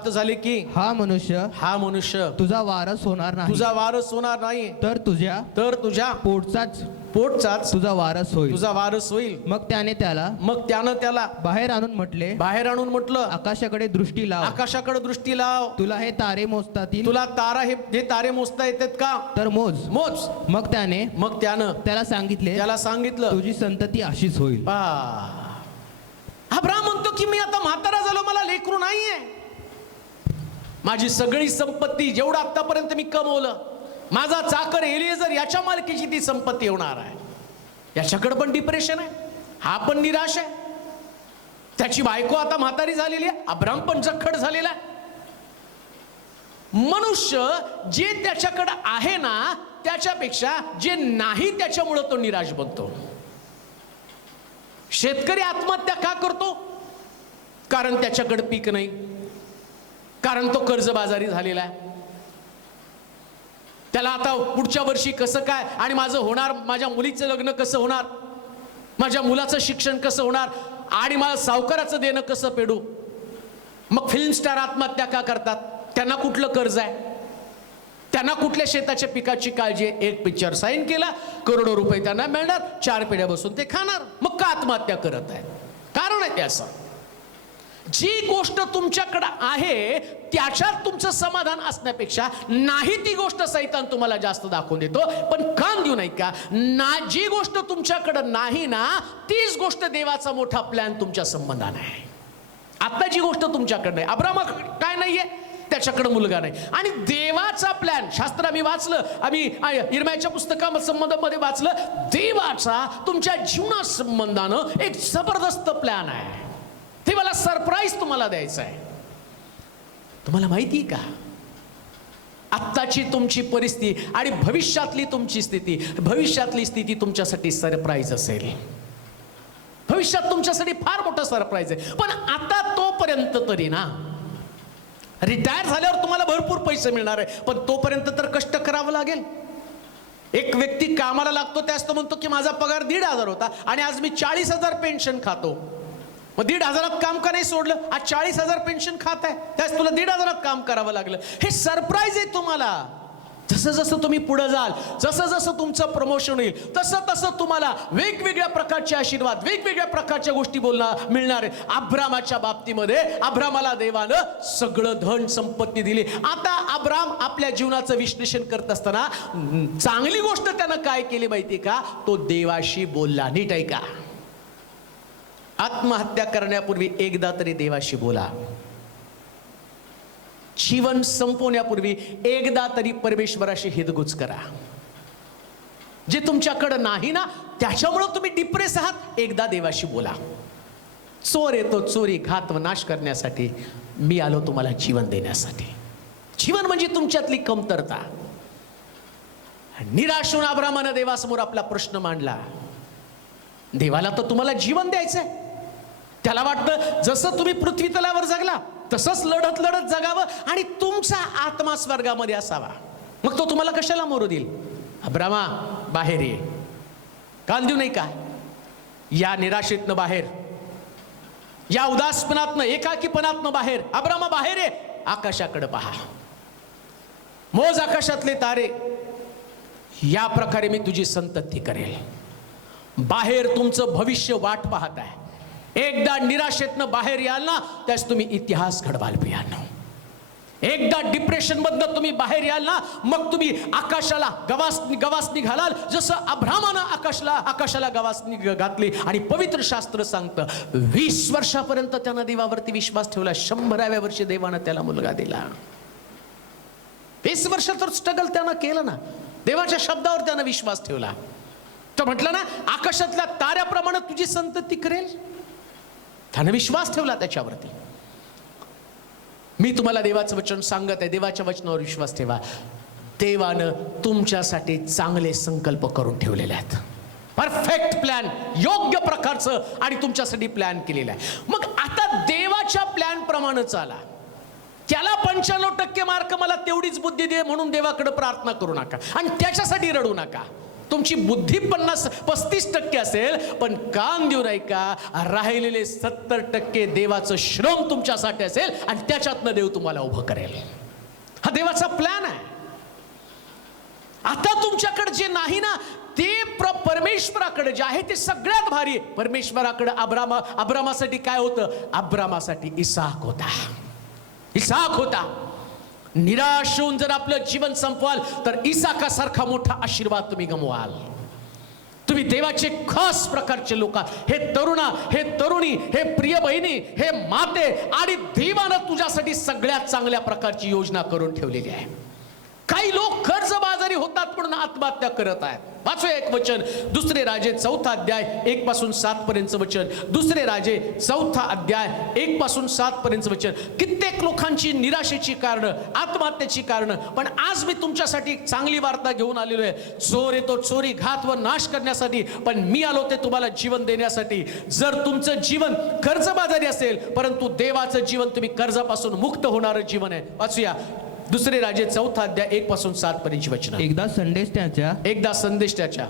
झाले की हा मनुष्य तुझा वारस होणार नाही, तर तुझ्या पोटचाच तुझा वारस होईल. मग त्याने त्याला बाहेर आणून म्हटलं, आकाशाकडे दृष्टी लाव. तुला हे तारे मोजता येतात का? तर मोज. मग त्यानं त्याला सांगितलं, तुझी संतती अशीच होईल. अब्राम म्हणतो की मी आता म्हातारा झालो, मला लेकरू नाहीये. माझी सगळी संपत्ती जेवढं आतापर्यंत मी कमवलं, माझा चाकर एलिएझर याच्या मालकीची ती संपत्ती होणार आहे. याच्याकडे पण डिप्रेशन आहे, हा पण निराश आहे. त्याची बायको आता म्हातारी झालेली आहे, अब्राम पण जखड झालेला आहे. मनुष्य जे त्याच्याकडे आहे ना, त्याच्यापेक्षा जे नाही त्याच्यामुळे तो निराश बनतो. शेतकरी आत्महत्या का करतो? कारण त्याच्याकडे पीक नाही, कारण तो कर्जबाजारी झालेला आहे. त्याला आता पुढच्या वर्षी कसं काय, आणि माझं होणार, माझ्या मुलीचं लग्न कसं होणार, माझ्या मुलाचं शिक्षण कसं होणार, आणि मला सावकाराचं देणं कसं फेडू. मग फिल्म स्टार आत्महत्या का करतात? त्यांना कुठलं कर्ज आहे, त्यांना कुठल्या शेताच्या पिकाची काळजी आहे? एक पिक्चर साईन केला, करोडो रुपये त्यांना मिळणार, 4 पिढ्या बसून ते खाणार. मग का आत्महत्या करत आहेत? कारण आहे ते असं. जी गोष्ट तुमच्याकडे आहे त्याच्यात तुमचं समाधान असण्यापेक्षा नाही ती गोष्ट सैतान तुम्हाला जास्त दाखवून देतो. पण कान देऊ नाही का, जी गोष्ट तुमच्याकडे नाही ना, तीच गोष्ट देवाचा मोठा प्लॅन तुमच्या संबंधाने आहे. आता जी गोष्ट तुमच्याकडे नाही, अब्राम काय नाहीये, त्याच्याकडे मुलगा नाही, आणि देवाचा प्लॅन शास्त्र आम्ही वाचलं, आम्ही इर्म्याच्या पुस्तकामध्ये वाचलं, देवाचा तुमच्या जीवना संबंधानं एक जबरदस्त प्लॅन आहे. देवाला सरप्राईज तुम्हाला द्यायचं आहे. तुम्हाला माहिती का, आत्ताची तुमची परिस्थिती आणि भविष्यातली तुमची स्थिती, भविष्यातली स्थिती तुमच्यासाठी सरप्राईज असेल. भविष्यात तुमच्यासाठी फार मोठं सरप्राईज आहे. पण आता तोपर्यंत तरी ना, रिटायर झाल्यावर तुम्हाला भरपूर पैसे मिळणार आहे, पण तोपर्यंत तर कष्ट करावं लागेल. एक व्यक्ती कामाला लागतो, त्याच तो म्हणतो की माझा पगार 1,500 होता आणि आज मी 40,000 पेन्शन खातो. मग 1,500 काम का नाही सोडलं? आज 40,000 पेन्शन खात आहे, त्यास तुला 1,500 काम करावं लागलं. हे सरप्राईज आहे तुम्हाला. जसं जसं तुम्ही पुढे जाल, जसं जसं तुमचं प्रमोशन होईल, तसं तसं तुम्हाला वेगवेगळ्या प्रकारचे आशीर्वाद, वेगवेगळ्या प्रकारच्या गोष्टी मिळणार आहे. अब्रामाच्या बाबतीमध्ये अब्रामाला देवानं सगळं धन संपत्ती दिली. आता अब्राम आपल्या जीवनाचं विश्लेषण करत असताना चांगली गोष्ट त्यानं काय केली माहिती का? तो देवाशी बोलला. नीट ऐका, आत्महत्या करण्यापूर्वी एकदा तरी देवाशी बोला. जीवन संपवण्यापूर्वी एकदा तरी परमेश्वराशी हितगुज करा. जे तुमच्याकडे नाही ना, त्याच्यामुळे तुम्ही डिप्रेस आहात, एकदा देवाशी बोला. चोर येतो चोरी, घात व नाश करण्यासाठी, मी आलो तुम्हाला जीवन देण्यासाठी. जीवन म्हणजे तुमच्यातली कमतरता. निराश होऊन अब्रामानं देवासमोर आपला प्रश्न मांडला. देवाला तर तुम्हाला जीवन द्यायचंय. त्याला वाटतं जसं तुम्ही पृथ्वी तलावर जगला तसंच लढत लढत जगावं आणि तुमचा आत्मा स्वर्गामध्ये असावा. मग तो तुम्हाला कशाला मोरू देईल? अब्रामा बाहेर ये. कान देऊ नाही का? या निराशेतनं बाहेर, या उदासपणातनं, एकाकीपणातनं बाहेर. अब्रामा बाहेर ये. आकाशाकडे पहा, मोज आकाशातले तारे. या प्रकारे मी तुझी संतती करेल. बाहेर तुमचं भविष्य वाट पाहत आहे. एकदा निराशेतनं बाहेर याल ना, त्यास तुम्ही इतिहास घडवाल पियानो. एकदा डिप्रेशन मधनं तुम्ही बाहेर याल ना, मग तुम्ही आकाशाला गवासनी घालाल, जसं अब्रामानं आकाशाला गवासनी घातली. आणि पवित्र शास्त्र सांगतं 20 वर्षापर्यंत त्यानं देवावरती विश्वास ठेवला. 100व्या वर्षी देवानं त्याला मुलगा दिला. 20 वर्ष तर स्ट्रगल त्यानं केलं ना, देवाच्या शब्दावर त्यानं विश्वास ठेवला. तर म्हटलं ना, आकाशातल्या ताऱ्याप्रमाणे तुझी संतती करेल. त्यानं विश्वास ठेवला त्याच्यावरती. मी तुम्हाला देवाचं वचन सांगत आहे, देवाच्या वचनावर विश्वास ठेवा. देवानं तुमच्यासाठी चांगले संकल्प करून ठेवलेले आहेत. परफेक्ट प्लॅन, योग्य प्रकारचं आणि तुमच्यासाठी प्लॅन केलेलं आहे. मग आता देवाच्या प्लॅन प्रमाणे चाला. त्याला 95% मार्क, मला तेवढीच बुद्धी दे म्हणून देवाकडे प्रार्थना करू नका आणि त्याच्यासाठी रडू नका. तुमची बुद्धी 35% असेल, पण कान देऊ नाही का, राहिलेले 70% देवाचं श्रम तुमच्यासाठी असेल आणि त्याच्यातनं देव तुम्हाला उभं करेल. हा देवाचा प्लॅन आहे. आता तुमच्याकडे जे नाही ना, ते परमेश्वराकडे जे आहे ते सगळ्यात भारी आहे. परमेश्वराकडे अब्रामासाठी काय होतं? अब्रामासाठी इसाक होता. इसाक होता. निराश होऊन जर आपलं जीवन संपवाल तर इसाकासारखा मोठा आशीर्वाद तुम्ही गमवाल. तुम्ही देवाचे खास प्रकारचे लोक, हे तरुणा, हे तरुणी, हे प्रिय बहिणी, हे माते, आणि देवानं तुझ्यासाठी सगळ्यात चांगल्या प्रकारची योजना करून ठेवलेली आहे. काही लोक कर्जबाजारी होतात म्हणून आत्महत्या करत आहेत. वाचूया एक वचन, दुसरे राजे 4 अध्याय 1 पासून 7 पर्यंत वचन. दुसरे राजे 4 अध्याय 1 पासून 7 पर्यंत वचन. कित्येक लोकांची निराशेची कारण, आत्महत्येची कारण. पण आज मी तुमच्यासाठी एक चांगली वार्ता घेऊन आलेलो आहे. चोर येतो चोरी, घात व नाश करण्यासाठी, पण मी आलो ते तुम्हाला जीवन देण्यासाठी. जर तुमचं जीवन कर्जबाजारी असेल, परंतु देवाचं जीवन तुम्ही कर्जापासून मुक्त होणारं जीवन आहे. वाचूया दुसरे राजे 4 अध्याय 1 पासून 7 पर्यंतची वचनं. एकदा संदेश त्याच्या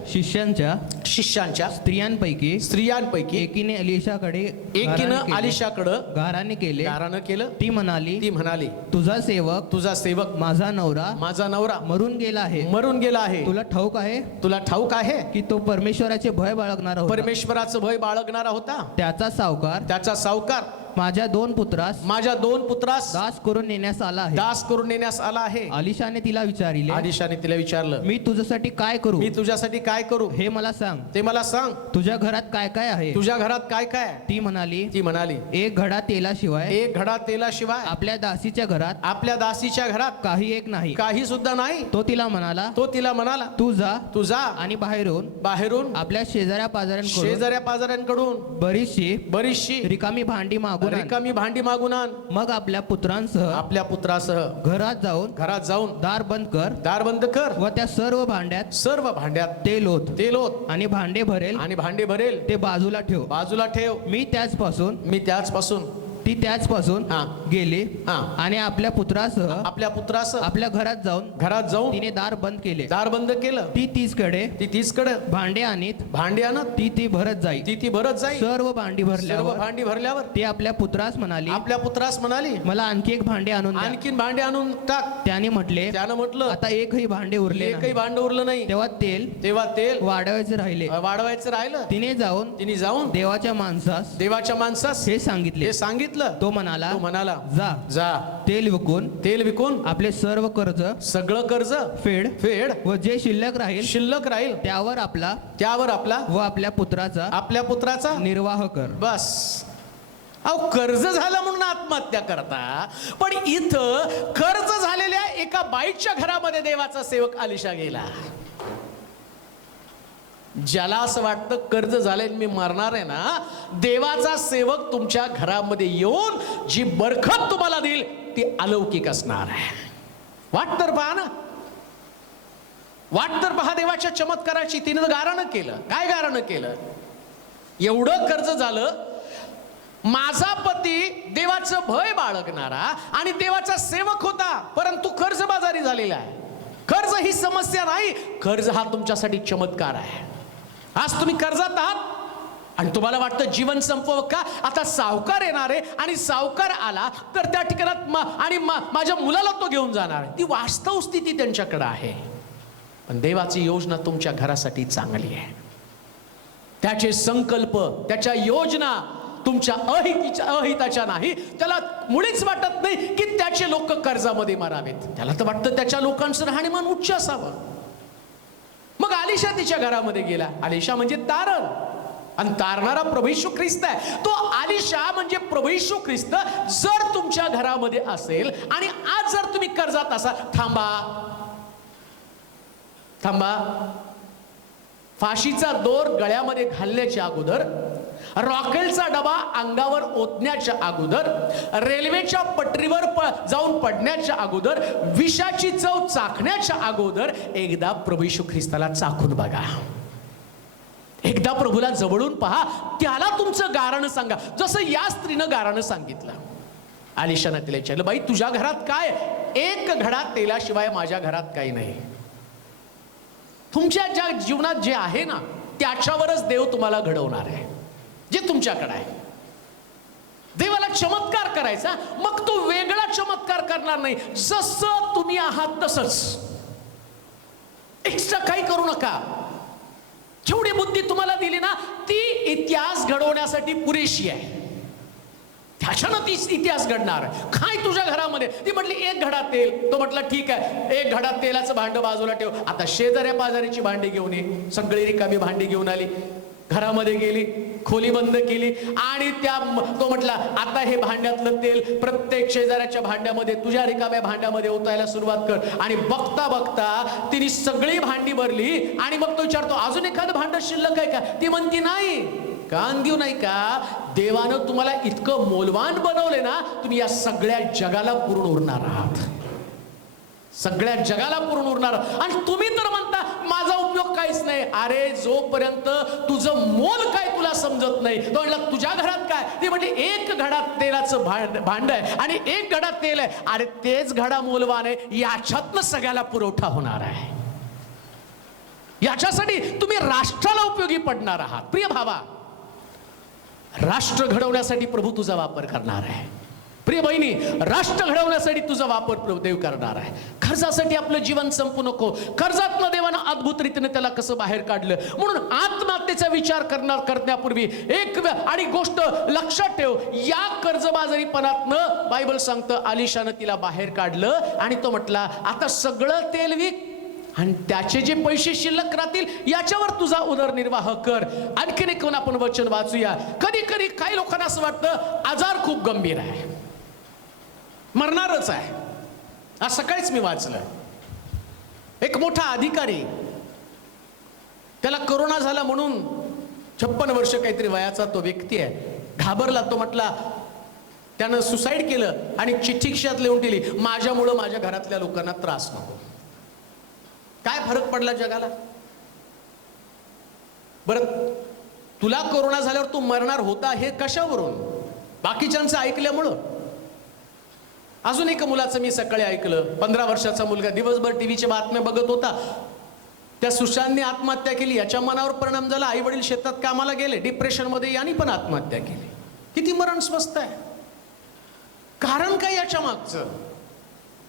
शिष्यांच्या स्त्रियांपैकी एकीने अलिशाकडे गाराने केलं. ती म्हणाली तुझा सेवक माझा नवरा मरून गेला आहे. तुला ठाऊक आहे की तो परमेश्वराचे भय बाळगणारा होता. त्याचा सावकार माझ्या दोन पुत्रास दास करून नेण्यास आला आहे. अलिशाने तिला विचारलं, मी तुझ्यासाठी काय करू? हे मला सांग. तुझ्या घरात काय काय आहे? ती म्हणाली एक घडा तेलाशिवाय आपल्या दासीच्या घरात काही एक नाही, काही सुद्धा नाही. तो तिला म्हणाला तू जा आणि बाहेरून आपल्या शेजाऱ्या पाजाऱ्यांकडून बरीचशी रिकामी भांडी मागून आण. मग आपल्या पुत्रांसह घरात जाऊन दार बंद कर व त्या सर्व भांड्यात तेल ओत आणि भांडे भरेल ते बाजूला ठेव. मी त्याचपासून ती त्याचपासून हा. गेली हा. आणि आपल्या पुत्रासह आपल्या घरात जाऊन तिने दार बंद केले. दार बंद केलं. ती तीचकडे भांडे आणत ती भरत जाई. ती भरत जाई. सर्व भांडी भांडी भरल्यावर ती आपल्या पुत्रास म्हणाली मला आणखी एक भांडे आणून द्या. आणखीन भांडे आणून टाक. त्याने त्यानं म्हटलं आता एकही भांडे उरले एकही भांड उरलं नाही. तेव्हा तेल वाढवायचं राहिलं. तिने जाऊन देवाच्या माणसास हे सांगितलं. तो म्हणाला जा तेल विकून आपले सर्व सगळं कर्ज फेड व जे शिल्लक राहील त्यावर आपला व आपल्या पुत्राचा निर्वाह कर. बस. अहो, कर्ज झालं म्हणून आत्महत्या करता, पण इथं कर्ज झालेल्या एका बाईच्या घरामध्ये देवाचा सेवक अलिशा गेला. ज्याला असं वाटतं कर्ज झालंय मी मरणार आहे ना, देवाचा सेवक तुमच्या घरामध्ये येऊन जी बरकत तुम्हाला देईल ती अलौकिक असणार आहे. वाट तर पहा देवाच्या चमत्काराची. तिनं गारणं केलं. काय गारणं केलं? एवढं कर्ज झालं, माझा पती देवाचं भय बाळगणारा आणि देवाचा सेवक होता, परंतु कर्जबाजारी झालेला आहे. कर्ज ही समस्या नाही, कर्ज हा तुमच्यासाठी चमत्कार आहे. आज तुम्ही कर्जात आहात आणि तुम्हाला वाटतं जीवन संपव का, आता सावकार येणार आहे आणि सावकार आला तर त्या ठिकाणात माझ्या मुलाला तो घेऊन जाणार आहे. ती वास्तव स्थिती त्यांच्याकडे आहे. पण देवाची योजना तुमच्या घरासाठी चांगली आहे. त्याचे संकल्प, त्याच्या योजना तुमच्या अहिताच्या नाही. त्याला मुळीच वाटत नाही की त्याचे लोक कर्जामध्ये मारावेत. त्याला तर वाटतं त्याच्या लोकांचं राहणीमान उच्च असावं. मग अलिशा तिच्या घरामध्ये गेला. अलिशा म्हणजे तारण, आणि तारणारा प्रभू येशू ख्रिस्त आहे. तो अलिशा म्हणजे प्रभू येशू ख्रिस्त जर तुमच्या घरामध्ये असेल आणि आज जर तुम्ही कर्जात असाल, थांबा. फाशीचा दोर गळ्यामध्ये घालण्याच्या अगोदर, रॉकेलचा डबा अंगावर ओतण्याच्या अगोदर, रेल्वेच्या पटरीवर जाऊन पडण्याच्या अगोदर, विषाची चव चाखण्याच्या अगोदर एकदा प्रभू येशू ख्रिस्ताला चाखून बघा. एकदा प्रभूला जवळून पहा. त्याला तुमचं गारणं सांगा, जसं या स्त्रीनं गारणं सांगितलं. अलिशानं तिला विचारलं, बाई तुझ्या घरात काय? एक घडा तेलाशिवाय माझ्या घरात काही नाही. तुमच्या ज्या जीवनात जे आहे ना, त्याच्यावरच देव तुम्हाला घडवणार आहे, जे तुमच्याकडे आहे. देवाला चमत्कार करायचा, मग तो वेगळा चमत्कार करणार नाही. जसं तुम्ही आहात तसंच, एक्स्ट्रा काही करू नका. जेवढी बुद्धी तुम्हाला दिली ना, ती इतिहास घडवण्यासाठी पुरेशी आहे. त्याच्यानं ती इतिहास घडणार. काय तुझ्या घरामध्ये? ती म्हटली एक घडा तेल. तो म्हटला ठीक आहे, एक घडा तेलाचं भांड बाजूला ठेव. आता शेजाऱ्या पाजारीची भांडी घेऊन ये. सगळी रिकामी भांडी घेऊन आली. घरामध्ये गेली, खोली बंद केली आणि तो म्हटला आता हे भांड्यातलं तेल प्रत्येक शेजाऱ्याच्या भांड्यामध्ये, तुझ्या रिकाम्या भांड्यामध्ये ओतायला सुरुवात कर. आणि बघता बघता तिने सगळी भांडी भरली. आणि मग तो विचारतो अजून एखादं भांड शिल्लक आहे का? ती म्हणती नाही. कान देऊ नाही का? देवानं तुम्हाला इतकं मोलवान बनवले ना, तुम्ही या सगळ्या जगाला पुरून उरणार आहात. सगळ्या जगाला पुरून उरणार. आणि तुम्ही तर म्हणता माझा उपयोग काहीच नाही. अरे जोपर्यंत तुझं मोल काय तुला समजत नाही, तो म्हटला तुझ्या घरात काय? ती म्हटली एक घडात तेलाचं भांड आहे आणि एक घडात तेल आहे. अरे तेच घडा मोलवान आहे, याच्यातनं सगळ्याला पुरवठा होणार आहे. याच्यासाठी तुम्ही राष्ट्राला उपयोगी पडणार आहात. प्रिय भावा, राष्ट्र घडवण्यासाठी प्रभू तुझा वापर करणार आहे. प्रिय बहिणी, राष्ट्र घडवण्यासाठी तुझा वापर देव करणार आहे. कर्जासाठी आपलं जीवन संपू नको. कर्जातनं देवानं अद्भुत रीतीने त्याला कसं बाहेर काढलं. म्हणून आत्महत्येचा विचार करण्यापूर्वी एक आणि गोष्ट लक्षात ठेव. या कर्जबाजारीपणातनं बायबल सांगतं अलिशानं तिला बाहेर काढलं आणि तो म्हटला आता सगळं तेल विक आणि त्याचे जे पैसे शिल्लक राहतील याच्यावर तुझा उदरनिर्वाह कर. आणखीन एक आपण वचन वाचूया. कधी कधी काही लोकांना असं वाटतं आजार खूप गंभीर आहे, मरणारच आहे. आज सकाळीच मी वाचलं, एक मोठा अधिकारी, त्याला कोरोना झाला म्हणून 56 वर्ष काहीतरी वयाचा तो व्यक्ती आहे, घाबरला. तो म्हटला त्यानं सुसाईड केलं आणि चिठ्ठी खिशात लिहून दिली, माझ्यामुळं माझ्या घरातल्या लोकांना त्रास नको. काय फरक पडला जगाला? बरं, तुला कोरोना झाल्यावर तू मरणार होता हे कशावरून? बाकीच्यांचं ऐकल्यामुळं. अजून एका मुलाचं मी सकाळी ऐकलं. 15 वर्षाचा मुलगा दिवसभर टीव्हीच्या बातम्या बघत होता. त्या सुशांतने आत्महत्या केली. याच्या मनावर परिणाम झाला. आई वडील शेतात कामाला गेले, डिप्रेशन मध्ये, यांनी पण आत्महत्या केली. किती मरण स्वस्त आहे. कारण काय याच्या मागचं?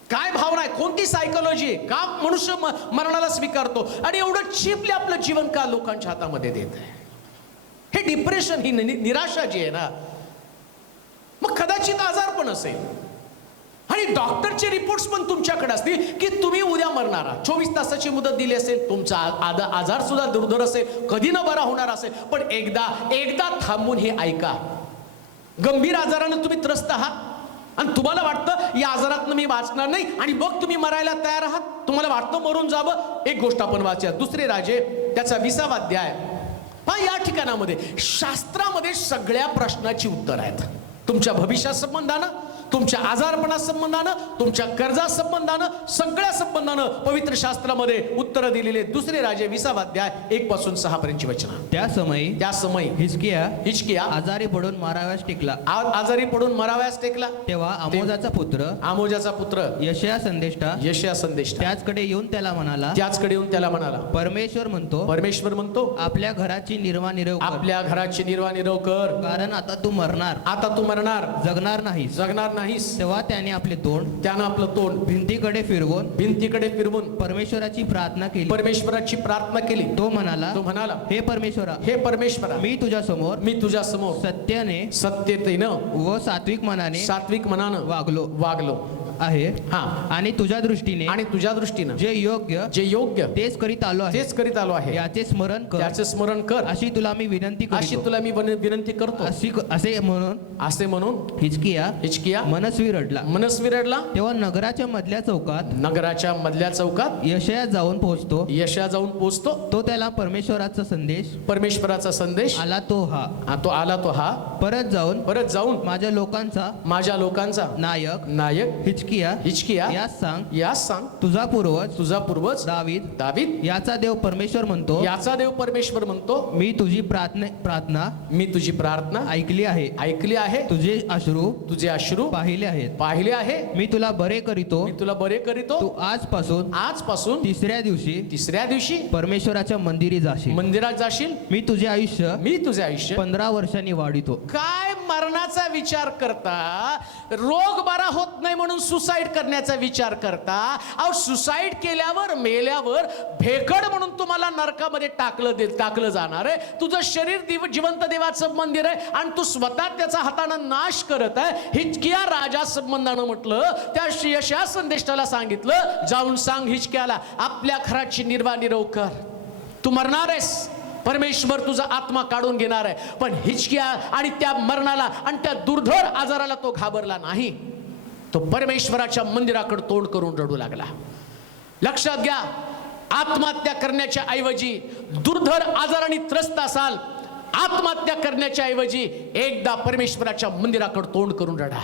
काय भावना आहे? कोणती सायकोलॉजी आहे? का मनुष्य मरणाला स्वीकारतो आणि एवढं चीपली आपलं जीवन का लोकांच्या हातामध्ये देत आहे? हे डिप्रेशन, ही निराशा जी आहे ना, मग कदाचित आजार पण असेल आणि डॉक्टरचे रिपोर्ट्स पण तुमच्याकडे असतील की तुम्ही उद्या मरणार आहात. 24 तासाची मुदत दिली असेल. तुमचा आजार सुद्धा दुर्धर असेल, कधी न बरा होणार असेल, पण एकदा थांबून हे ऐका. गंभीर आजारानं तुम्ही त्रस्त आहात आणि तुम्हाला वाटतं या आजारातनं मी वाचणार नाही आणि मग तुम्ही मरायला तयार आहात. तुम्हाला वाटतं मरून जावं. एक गोष्ट आपण वाचूया, दुसरे राजे त्याचा 20वा अध्याय. पहा, या ठिकाणामध्ये शास्त्रामध्ये सगळ्या प्रश्नाची उत्तर आहेत. तुमच्या भविष्या संबंधानं, तुमच्या आजारपणा संबंधानं, तुमच्या कर्जा संबंधानं, सगळ्या संबंधानं पवित्र शास्त्रामध्ये उत्तर दिलेले. दुसरे राजे 20वा अध्याय 1 पासून 6 पर्यंतची वचनं. त्या समयी हिजकिया आजारी पडून माराव्यास टेकला. आजारी पडून मराव्यास टेकला. तेव्हा आमोजाचा पुत्र यशया संदेष्टा त्याचकडे येऊन त्याला म्हणाला, परमेश्वर म्हणतो आपल्या घराची निर्वानिरव कर, कारण आता तू मरणार, जगणार नाहीस. तेव्हा त्याने आपलं तोंड भिंतीकडे फिरवून परमेश्वराची प्रार्थना केली. तो म्हणाला, हे परमेश्वरा, मी तुझ्या समोर सत्यतेनं व सात्विक मनाने वागलो आहे. आणि तुझ्या दृष्टीने जे योग्य तेच करीत आलो आहे. याचे स्मरण कर अशी तुला मी विनंती करतो. असे म्हणून हिजकिया मनस्वी रडला. तेव्हा नगराच्या मधल्या चौकात यशया जाऊन पोहोचतो. तो त्याला परमेश्वराचा संदेश आला तो हा परत जाऊन माझ्या लोकांचा नायक हिजकिया यास सांग तुझा पूर्वज दावीद याचा देव परमेश्वर म्हणतो, मी तुझी प्रार्थना ऐकली आहे. तुझे अश्रू पाहिले आहेत. मी तुला बरे करीतो. तू आजपासून तिसऱ्या दिवशी परमेश्वराच्या मंदिरात जाशील. मी तुझे आयुष्य 15 वर्षांनी वाढितो. काय मरणाचा विचार करता? रोग बरा होत नाही म्हणून सुसाईड करण्याचा विचार करता. अहो, सुसाईड केल्यावर, मेल्यावर भेकड म्हणून तुम्हाला नरकामध्ये टाकलं जाणार आहे. तुझं शरीर जिवंत देवाचं मंदिर आहे आणि तू स्वतः त्याचा हातानं नाश करत आहे. हिजकिया राजा संबंधानं म्हटलं, त्या यशया संदेष्टाला सांगितलं, जाऊन सांग हिजकियाला आपल्या घराची निर्वानिरव कर. तू मरणार आहेस, परमेश्वर तुझा आत्मा काढून घेणार आहे. पण हिजकिया आणि त्या मरणाला आणि त्या दुर्धर आजाराला तो घाबरला नाही. तो परमेश्वराच्या मंदिराकडे तोंड करून रडू लागला. लक्षात घ्या, आत्महत्या करण्याच्या ऐवजी, दुर्धर आजाराने त्रस्त असाल, आत्महत्या करण्याच्या ऐवजी एकदा परमेश्वराच्या मंदिराकडे तोंड करून रडा.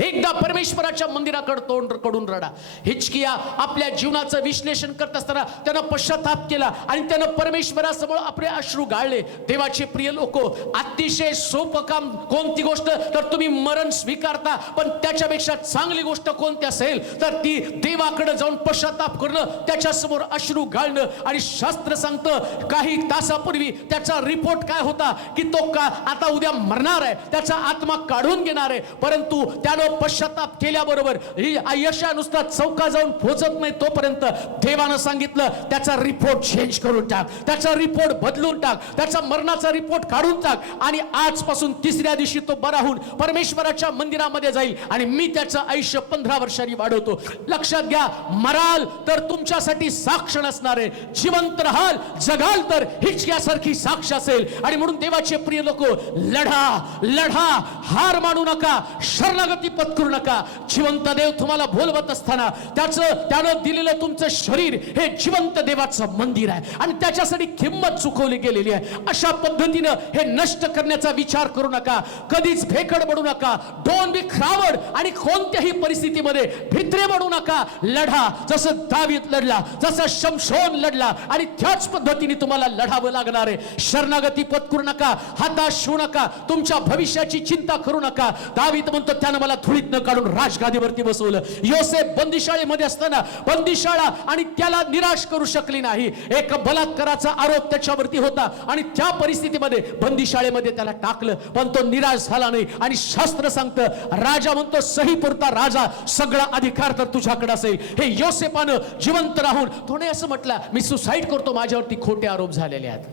एकदा परमेश्वराच्या मंदिराकडे तोंड करून रडा. हिजकिया आपल्या जीवनाचं विश्लेषण करत असताना त्यानं पश्चाताप केला आणि त्यानं परमेश्वरासमोर आपले अश्रू गाळले. देवाचे प्रिय लोक, अतिशय सोपं काम कोणती गोष्ट तर तुम्ही मरण स्वीकारता, पण त्याच्यापेक्षा चांगली गोष्ट कोणती असेल तर ती देवाकडे जाऊन पश्चाताप करणं, त्याच्यासमोर अश्रू गाळणं. आणि शास्त्र सांगतं काही तासापूर्वी त्याचा रिपोर्ट काय होता की तो आता उद्या मरणार आहे, त्याचा आत्मा काढून घेणार आहे. परंतु त्यानं पश्चाताप केल्याबरोबर यशया नुसता चौका जाऊन पोहोचत नाही तोपर्यंत देवानं सांगितलं त्याचा रिपोर्ट चेंज करून टाक, त्याचा रिपोर्ट बदलून टाक, त्याचा मरणाचा रिपोर्ट काढून टाक आणि आजपासून तिसऱ्या दिवशी तो बरा होऊन परमेश्वराच्या मंदिरामध्ये जाईल आणि मी त्याचं आयुष्य 15 वर्षांनी वाढवतो. लक्षात घ्या, मराल तर तुमच्यासाठी साक्ष नसणार आहे, जिवंत राहाल, जगाल तर हिजकियासारखी साक्ष असेल. आणि म्हणून देवाचे प्रिय लोक, लढा, हार मानू नका, शरणागती पत्करू नका. जिवंत देव तुम्हाला बोलवत असताना त्यानं दिलेलं तुमचं शरीर हे जिवंत देवाचं मंदिर आहे आणि त्याच्यासाठी किंमत चुकवली गेलेली आहे. अशा पद्धतीनं हे नष्ट करण्याचा विचार करू नका. कधीच भेकड बनू नका. Don't be crowd. आणि कोणत्याही परिस्थितीमध्ये भित्रे बनू नका. लढा जसं दावीद लढला, जसं शमशोन लढला आणि त्याच पद्धतीने तुम्हाला लढावं लागणार आहे. शरणागती पत्करू नका, हताश होऊ नका, तुमच्या भविष्याची चिंता करू नका. दावीद म्हणतो त्यानं मला धुळीतनं काढून राजगादीवरती बसवलं. योसेफ बंदिशाळेमध्ये असताना बंदिशाळा आणि त्याला निराश करू शकली नाही. एक बलात्काराचा आरोप त्याच्यावरती होता आणि त्या परिस्थितीमध्ये बंदिशाळेमध्ये त्याला टाकलं, पण तो निराश झाला नाही. आणि शास्त्र सांगतं, राजा म्हणतो सही पुरता राजा, सगळा अधिकार तर तुझ्याकडे असेल. हे योसेफानं जिवंत राहून थोडे असं म्हटलं, मी सुसाईड करतो, माझ्यावरती खोटे आरोप झालेले आहेत.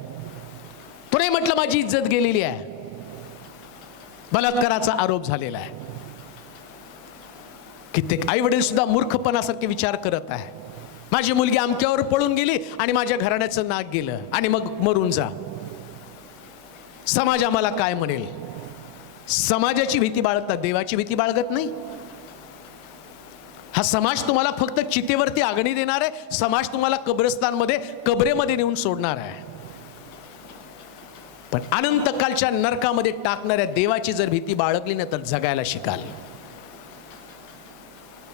तो नाही म्हटलं माझी इज्जत गेलेली आहे, बलात्काराचा आरोप झालेला आहे. कित्येक आई वडील सुद्धा मूर्खपणासारखे विचार करत आहे. माझी मुलगी आमक्यावर पळून गेली आणि माझ्या घराण्याचं नाक गेलं आणि मग मरून जा. समाज आम्हाला काय म्हणेल? समाजाची भीती बाळगतात, देवाची भीती बाळगत नाही. हा समाज तुम्हाला फक्त चितेवरती आगणी देणार आहे. समाज तुम्हाला कब्रस्तानमध्ये कबरेमध्ये नेऊन सोडणार आहे. पण अनंतकालच्या नरकामध्ये टाकणाऱ्या देवाची जर भीती बाळगली ना तर जगायला शिकाल.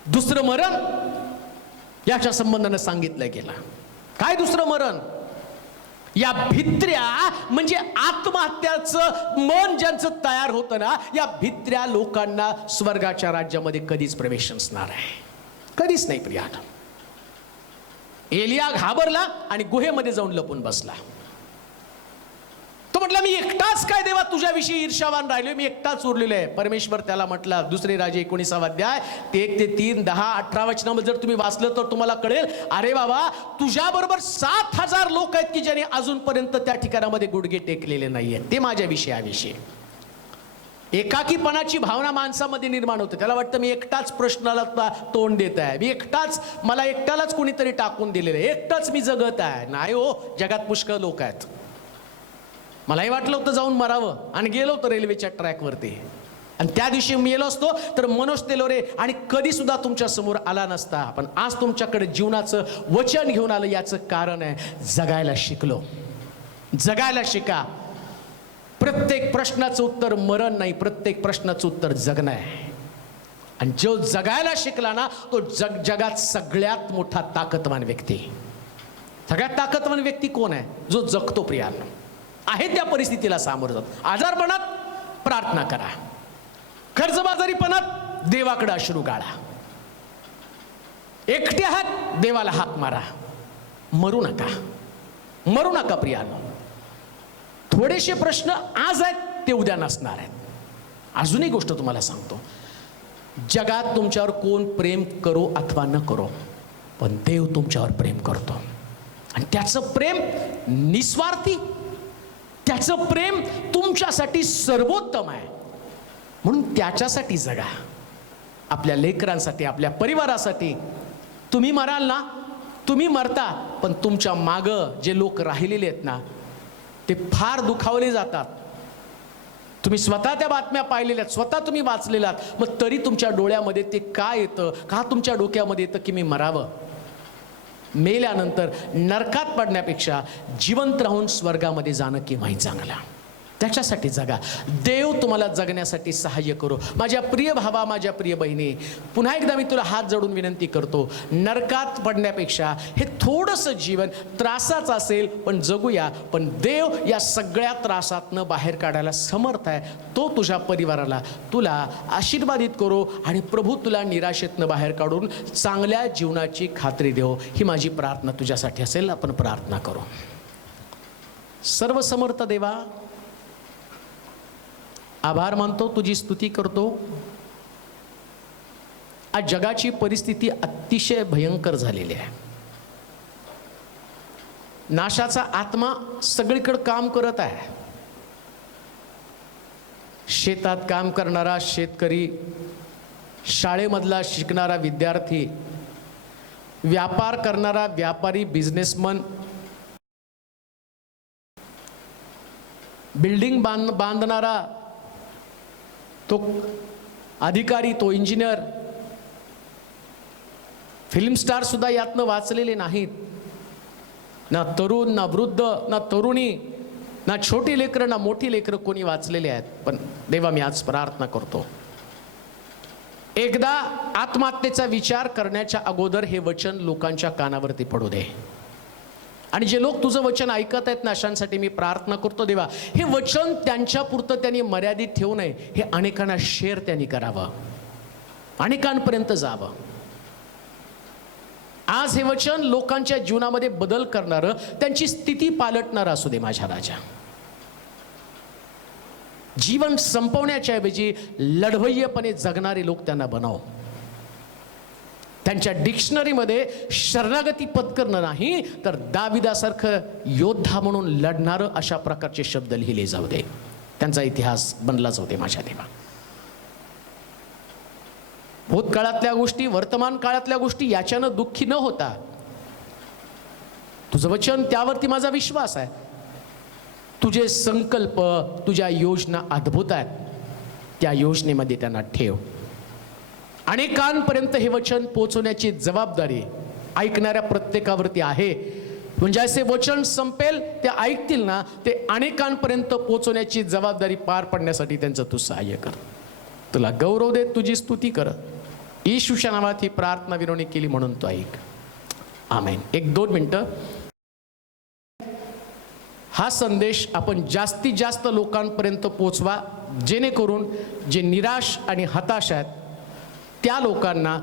दुसरं मरण याच्या संबंधानं सांगितलं गेलं. काय दुसरं मरण? या भित्र्या म्हणजे आत्महत्याचं मन ज्यांचं तयार होतं ना, या भित्र्या लोकांना स्वर्गाच्या राज्यामध्ये कधीच प्रवेश नसणार आहे. कधीच नाही प्रिया. एलिया घाबरला आणि गुहेमध्ये जाऊन लपून बसला. तो म्हटला, मी एकटाच काय देवा तुझ्याविषयी ईर्ष्यावान राहिलोय, मी एकटाच उरलेलो आहे. परमेश्वर त्याला म्हटला, दुसरे राजे 19 अध्याय 1 ते 3, 10, 18 वचनामध्ये जर तुम्ही वाचलं तर तुम्हाला कळेल, अरे बाबा तुझ्याबरोबर 7,000 लोक आहेत की ज्यांनी अजूनपर्यंत त्या ठिकाणामध्ये गुडघे टेकलेले नाहीये. ते माझ्या विषयाविषयी. एकाकीपणाची भावना माणसामध्ये निर्माण होते. त्याला वाटतं मी एकटाच प्रश्नाला तोंड देत आहे, मी एकटाच, मला एकट्यालाच कोणीतरी टाकून दिलेलं आहे, एकटाच मी जगत आहे. नाही हो, जगात पुष्कळ लोक आहेत. मलाही वाटलं होतं जाऊन मरावं आणि गेलो होतो रेल्वेच्या ट्रॅकवरती आणि त्या दिवशी मेलो असतो तर मनोज तेलोरे आणि कधी सुद्धा तुमच्या समोर आला नसता. पण आज तुमच्याकडे जीवनाचं वचन घेऊन आलं. याचं कारण आहे जगायला शिकलो. जगायला शिका. प्रत्येक प्रश्नाचं उत्तर मरण नाही, प्रत्येक प्रश्नाचं उत्तर जगणं आहे. आणि जो जगायला शिकला ना तो जगात सगळ्यात मोठा ताकदवान व्यक्ती. सगळ्यात ताकदवान व्यक्ती कोण आहे? जो जगतो प्रियांनो. आहे त्या परिस्थितीला सामोरं जात. आजारपणात प्रार्थना करा, कर्जबाजारीपणात देवाकडे अश्रू गाळा, एकटे आहात देवाला हाक मारा. मरू नका, मरू नका प्रियानो. थोडेसे प्रश्न आज आहेत ते उद्या नसणार आहेत. अजून एक गोष्ट तुम्हाला सांगतो, जगात तुमच्यावर कोण प्रेम करो अथवा न करो, पण देव तुमच्यावर प्रेम करतो आणि त्याचं प्रेम निस्वार्थी, त्याचं प्रेम तुमच्यासाठी सर्वोत्तम आहे. म्हणून त्याच्यासाठी जगा. आपल्या लेकरांसाठी, आपल्या परिवारासाठी. तुम्ही मराल ना, तुम्ही मरता, पण तुमच्या मागं जे लोक राहिलेले आहेत ना ते फार दुखावले जातात. तुम्ही स्वतः त्या बातम्या पाहिलेल्या आहेत, स्वतः तुम्ही वाचलेल्या आहात. मग तरी तुमच्या डोळ्यामध्ये ते का येतं, का तुमच्या डोक्यामध्ये येतं की मी मरावं? मेल्यानंतर नरकात पडण्यापेक्षा जिवंत राहून स्वर्गामध्ये जाणं केव्हाही चांगलं. त्याच्यासाठी जगा. देव तुम्हाला जगण्यासाठी सहाय्य करो. माझ्या प्रिय भावा, माझ्या प्रिय बहिणी, पुन्हा एकदा मी तुला हात जोडून विनंती करतो, नरकात पडण्यापेक्षा हे थोडंसं जीवन त्रासाचं असेल पण जगूया. पण देव या सगळ्या त्रासातनं बाहेर काढायला समर्थ आहे. तो तुझ्या परिवाराला, तुला आशीर्वादित करो आणि प्रभू तुला निराशेतनं बाहेर काढून चांगल्या जीवनाची खात्री देव. ही माझी प्रार्थना तुझ्यासाठी असेल. आपण प्रार्थना करू. सर्वसमर्थ देवा, आभार मानतो, तुझी स्तुती करतो. आज जगाची परिस्थिती अतिशय भयंकर झालेली आहे. नाशाचा आत्मा सगळीकडे काम करत आहे. शेतात काम करणारा शेतकरी, शाळेमधला शिकणारा विद्यार्थी, व्यापार करणारा व्यापारी, बिझनेसमन, बिल्डिंग बांधणारा तो अधिकारी, तो इंजिनियर, फिल्म स्टार सुद्धा यातनं वाचलेले नाहीत. ना तरुण, ना वृद्ध, ना तरुणी, ना छोटी लेकरं, ना मोठी लेकरं कोणी वाचलेले आहेत. पण देवा, मी आज प्रार्थना करतो, एकदा आत्महत्येचा विचार करण्याच्या अगोदर हे वचन लोकांच्या कानावरती पडू दे. आणि जे लोक तुझं वचन ऐकत आहेत ना, अशांसाठी मी प्रार्थना करतो देवा, हे वचन त्यांच्या पुरतं त्यांनी मर्यादित ठेवू नये. हे अनेकांना शेअर त्यांनी करावं, अनेकांपर्यंत जावं. आज हे वचन लोकांच्या जीवनामध्ये बदल करणारं, त्यांची स्थिती पालटणारं असू दे माझ्या राजा. जीवन संपवण्याच्या ऐवजी लढवय्यपणे जगणारे लोक त्यांना बनव. त्यांच्या डिक्शनरीमध्ये शरणागती पत्करणं नाही, तर दाविदासारखं योद्धा म्हणून लढणारं अशा प्रकारचे शब्द लिहिले जाऊ दे. त्यांचा इतिहास बनला जाऊ दे माझ्या देवा. भूतकाळातल्या गोष्टी, वर्तमान काळातल्या गोष्टी याच्यानं दुःखी न होता, तुझं वचन त्यावरती माझा विश्वास आहे. तुझे संकल्प, तुझ्या योजना अद्भुत आहेत. त्या योजनेमध्ये त्यांना ठेव. अनेकांपर्यंत हे वचन पोहोचवण्याची जबाबदारी ऐकणाऱ्या प्रत्येकावरती आहे. म्हणजे असे वचन संपेल, ते ऐकतील ना, ते अनेकांपर्यंत पोहोचवण्याची जबाबदारी पार पडण्यासाठी त्यांचं तू सहाय्य कर. तुला गौरव देत तुझी स्तुती कर. येशूच्या नावात ही प्रार्थना विनवणी केली म्हणून तो ऐक. आमेन. 1-2 मिनिटं. हा संदेश आपण जास्तीत जास्त लोकांपर्यंत पोचवा, जेणेकरून जे निराश आणि हताश आहेत त्या लोकांना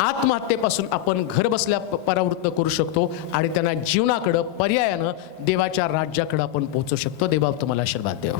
आत्महत्येपासून आपण घर बसल्या परावृत्त करू शकतो आणि त्यांना जीवनाकडं पर्यायानं देवाच्या राज्याकडं आपण पोहोचू शकतो. देवा तुम्हाला आशीर्वाद देव.